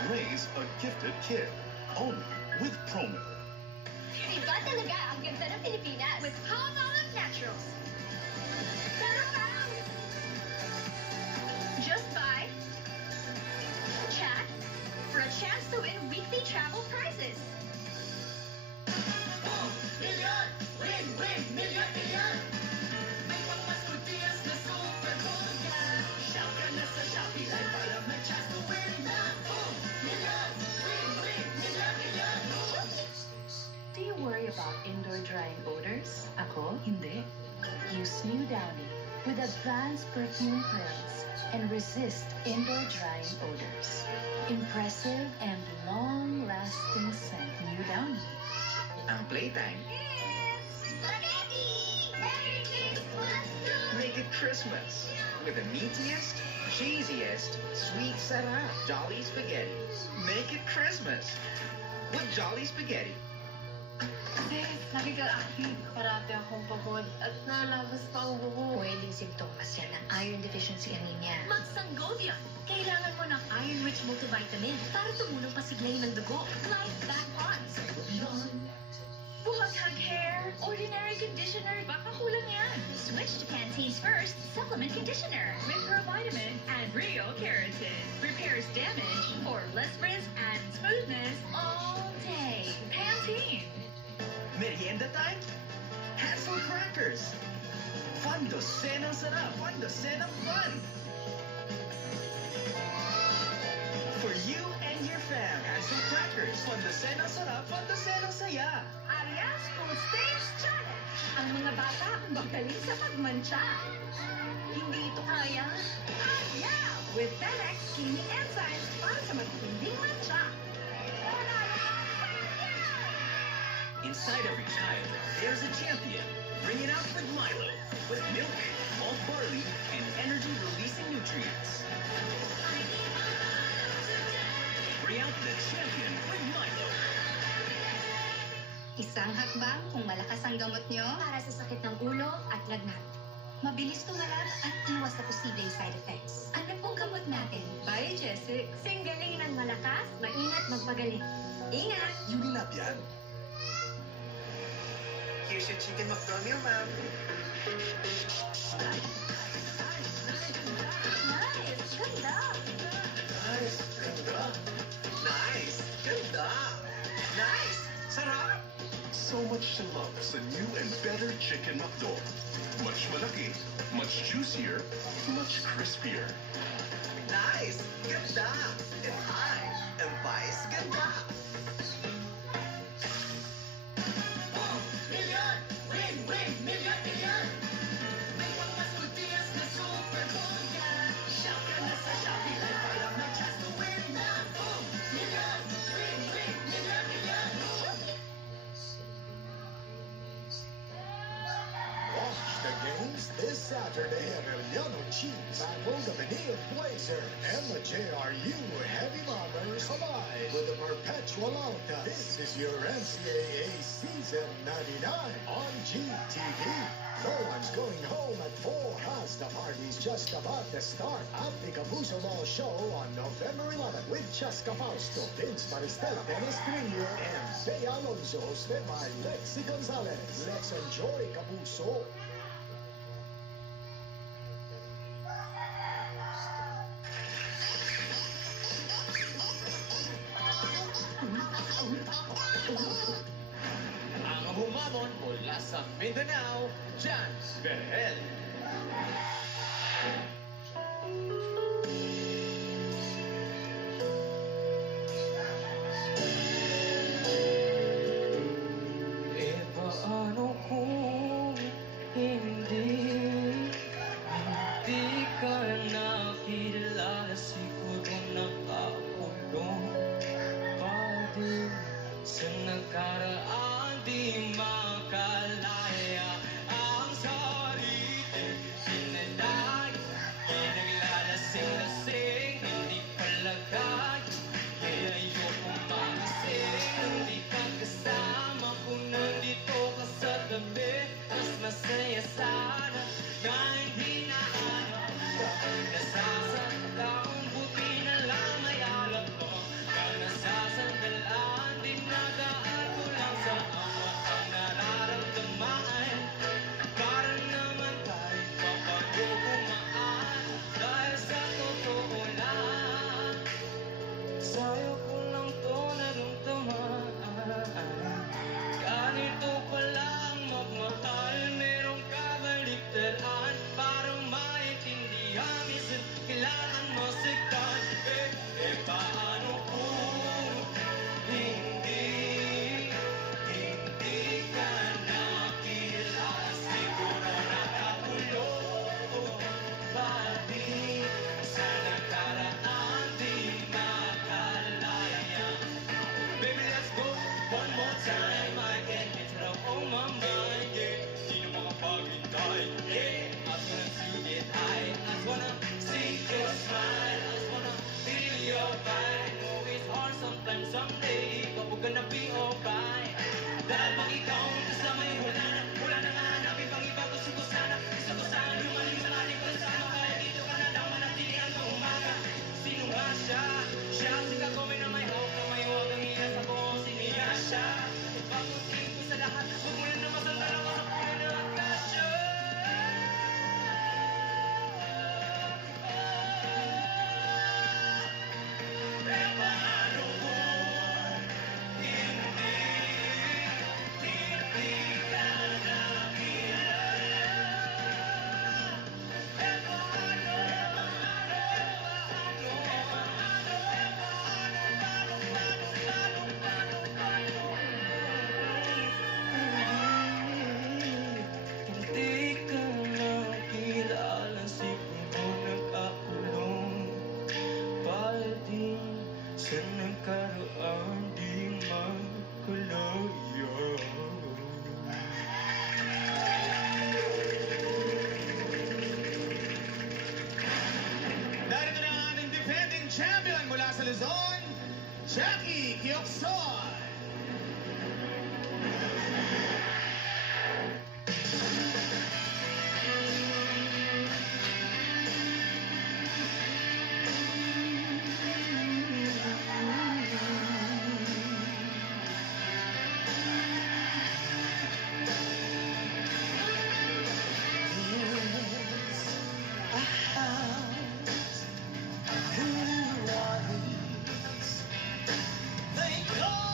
Raise a gifted kid, only with Promil. Iba talaga ang ganda ng Pilipinas with Palmolive Naturals. Tarang! Just buy, chat, for a chance to win weekly travel prizes. Million! Win! Win! Million! Million! May pangmasutias na super bongga. Shop ka na sa Shopee Live para may chance to win na. Million! Win! Win! Million! Million! Do you worry about indoor drying odors? Ako, hindi. Use New Downy with advanced perfume pearls and resist indoor drying odors. Impressive and long-lasting scent. New Downy. Ang playtime, Spaghetti! Merry Christmas! make it Christmas with the meatiest, cheesiest, sweet sarap Jolly Spaghetti. Make it Christmas with Jolly Spaghetti. Sis, lagi ka active. Parati akong pagod at nalabas pa ang buho. Pwedeng simptomas yan ng iron deficiency anemia. Mag-Sangobion. Kailangan mo ng iron-rich multivitamin para tumulong pasiglayin ng dugo. Like back on Sangobion. Buhaghag hair, ordinary conditioner, baka kulang yan. Switch to Pantene's first supplement conditioner. With provitamin and real keratin. Repairs damage for less frizz and smoothness all day. Pantene. Merienda time? Hansel Crackers. Fun-dosenang sarap. Fun-dosenang fun. For you and your fam, Hansel Crackers. Fun-dosenang sarap. Fun-dosenang saya. Arias Food Stage Challenge. Ang mga bata magaling sa pagmantsa. Hindi ito kaya? Arya! With 10x skinny enzymes para sa matinding mantsa. Inside every child, there's a champion. Bring it out with Milo, with milk, malt barley, and energy-releasing nutrients. Bring out the champion with Milo. Isang hakbang kung malakas ang gamot nyo para sa sakit ng ulo at lagnat. Mabilis tumalab at iwas sa posibleng side effects. Ano pong gamot natin? Bye, Jessic. Singgaling ng malakas, maingat magpagaling. Ingat! Unilab yan. Here's your chicken McDonald's, ma'am. Nice! Ganda! Nice. Ganda. Nice. Ganda. Nice. Sarap. So much to love sa new and better Chicken McDo. Much malaki, much juicier, much crispier. Nice. Ganda. And high. And vice ganda. Million! Win! Win! Million! Million! May pangmasutias na super bongga. Shop ka na sa Shopee Live para may chance to win na. Million! Win! Win! Million! Million! Games this Saturday at Eliano Cheese. Battle the Benil Blazer. Emma JRU Heavy Bombers collide with the Perpetual Alta. This is your NCAA Season 99 on GTV. No one's going home at 4 as the party's just about to start at the Kapuso Mall Show on November 11 with Cheska Fausto, Vince Maristel, Dennis Trillo, and Bea Alonso, hosted by Lexi Gonzalez. Let's enjoy Kapuso. Ang humamon mula sa Mindanao, Jan Berhel. Paano kung hindi ka nakilala, siguro nakakulong pa din sa nakaraan, di makalaya ang sarili. Pinalay, pinaglalasing-lasing, hindi palagay, kaya ayoko magising. Hindi ka kasama kung nandito ka sa gabi, mas masaya sana na hindi na nasasaktan. Buti na lang may alam mo na nasasandalan. Dinadaan ko lang sa awa ang nararamdaman. Para naman tayo papayo gumaan, dahil sa totoo lang, sa'yo ko lang to naramdaman. Ganito pala ang magmahal, merong kabaligtaran. Parang maintindihan, minsan kailangan mo siktan. Paano kung hindi ka nakilala, siguro nakakulong pa din sa nakaraan, di makalaya. Baby, let's go one more time. I can't get it out of my mind, yeah. Di na makapaghintay, yeah. I just wanna see it, I just wanna see your smile. I just wanna feel your vibe. Know it's hard sometimes, someday kapag ganapin o bye. Dahil pag ikaw ang kasama yung wala na nga hanapin pang iba. Gusto ko sana lumalim sa ating pagsama. Kaya dito ka na lang manatili hanggang umaga. Sino nga siya? Siya si Kagome na may hope na may huwag ang ilas ako. Siniya siya. Ipapuntiin ko sa lahat. Huwag mo na masandal ako sa puno na agkasya. Paano kung hindi ka nakilala? Hindi ka nakilala, siguro nakakulong pa din sa nakaraan, di makalaya. Narito na ang ating defending champion mula sa Luzon, Jackie Kioksoy. They call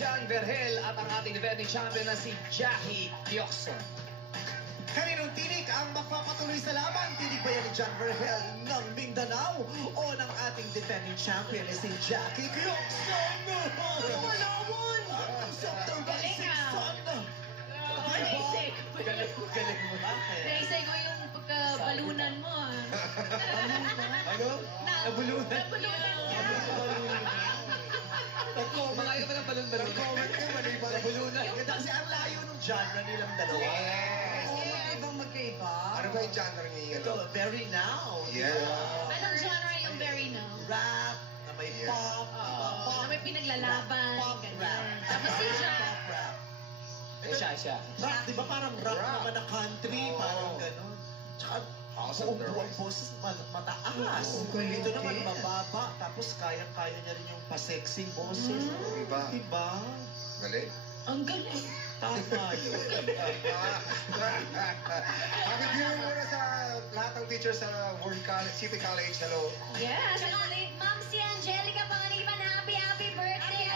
John Vergel at ang ating defending champion na si Jackie Kyoxon. Kaninong tinig ang magpapatuloy sa laban? Tinig ba yan ni John Vergel ng Mindanao o ng ating defending champion na si Jackie Kyoxon? Malawan! Sa the rising sun! Basic. Galing mo. Bakit? Basic ko yung pagkabalunan mo. Ano? Nabulunan? Mga iba ng balon-balon. Nag-comment ka, mali ba? Nabulunan. Kasi ang layo ng genre nilang dalawa. Oo, magkaibang magkaiba. Ano ba yung genre niya? Ito, very now. Yeah. Anong genre yung very now? Rap, na may pop, Na may pinaglalaban. Pop ganyan. rap. Tapos si Jack. Pop rap. Siya. Rap, di ba parang rap naman na country? Parang gano'n. Tsaka, buong boses mataas. Dito naman mababa, tapos kaya-kaya niya rin yung pa-sexy boses. Diba? Diba? Galing. Ang galing. Tama yun. Pakibigyan mo muna sa lahat ng teachers sa World College, City College. Hello. Yes. Ma'am si Angelica Panganiban, happy birthday!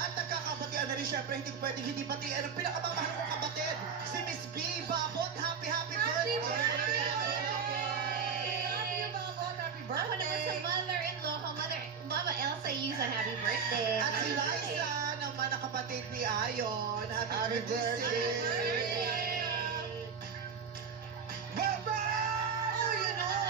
At nagkakabatian na rin syempre, hindi pwedeng hindi batiin ang pinakamamahal kong kapatid, si Miss B. Babot. Happy birthday! Happy Babot, happy Ako naman sa mother-in-law ko, Mama Elsa Yusa, happy birthday. At si Liza naman ang kapatid ni Ayon. Happy birthday! Baba! Oh, you know!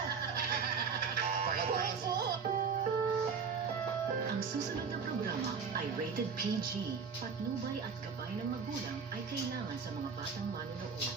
Ang susunod na programa ay rated PG. Patnubay at gabay ng magulang ay kailangan sa mga batang manonood.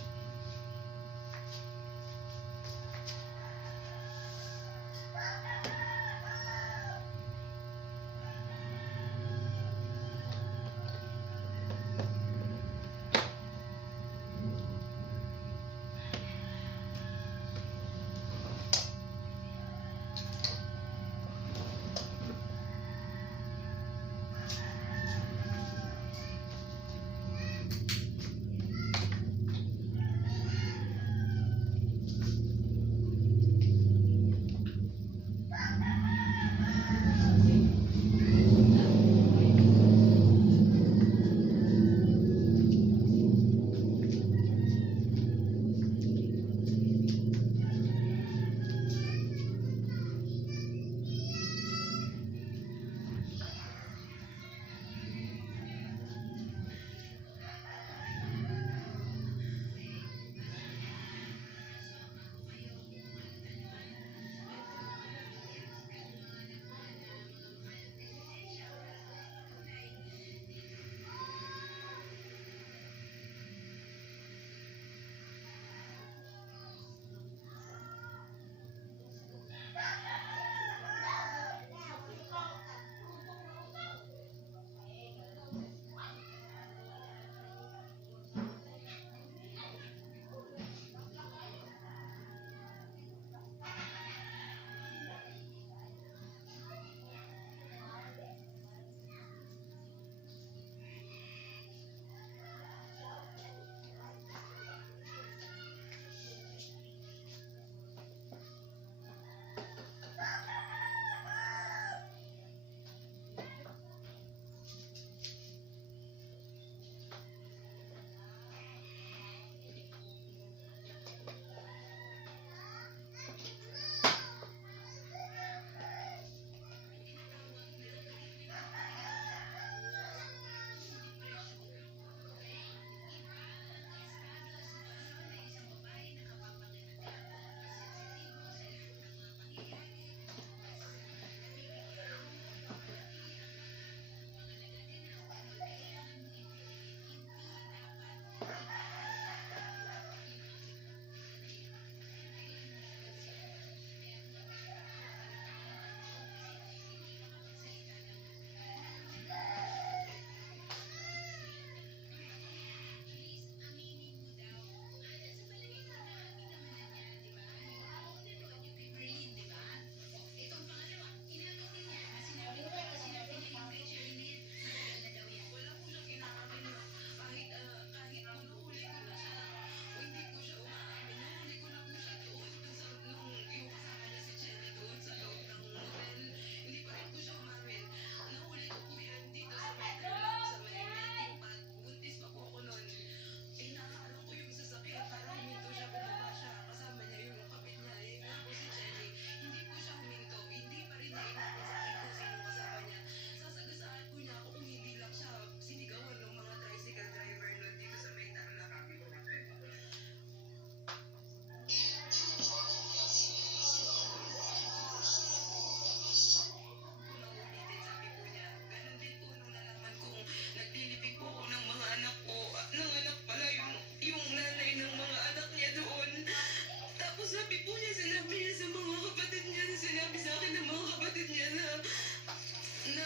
po niya sinabi niya sa mga kapatid niya na sinabi sa akin ng mga kapatid niya na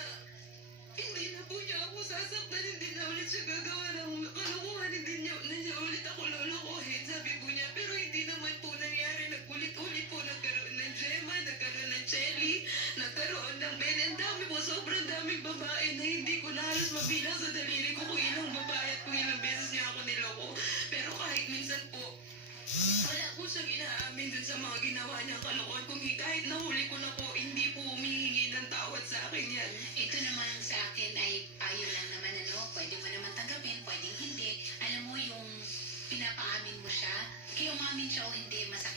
hindi na po niya ako sasaktan, hindi na ulit siya gagawa ng kalokohan, hindi na niya ulit ako lolokohin, sabi po niya. Pero hindi naman po nangyari, nagkulit-ulit po, nagkaroon ng Gemma, nagkaroon ng Chelly, nagkaroon ng Ben, ang dami po, sobrang daming babae na hindi ko na halos mabilang sa daliri ko kung ilang babae at kung ilang beses niya ako niloko. Pero kahit minsan po, wala po siyang inaamin dun sa mga ginawa niya kalokohan. Kung kahit nahuli ko na po, hindi po humihingi ng tawad sa akin yan. Ito naman sa akin ay payo lang naman, pwede mo naman tanggapin, pwedeng hindi. Alam mo yung pinapaamin mo siya, kaya umamin siya o hindi, masakit.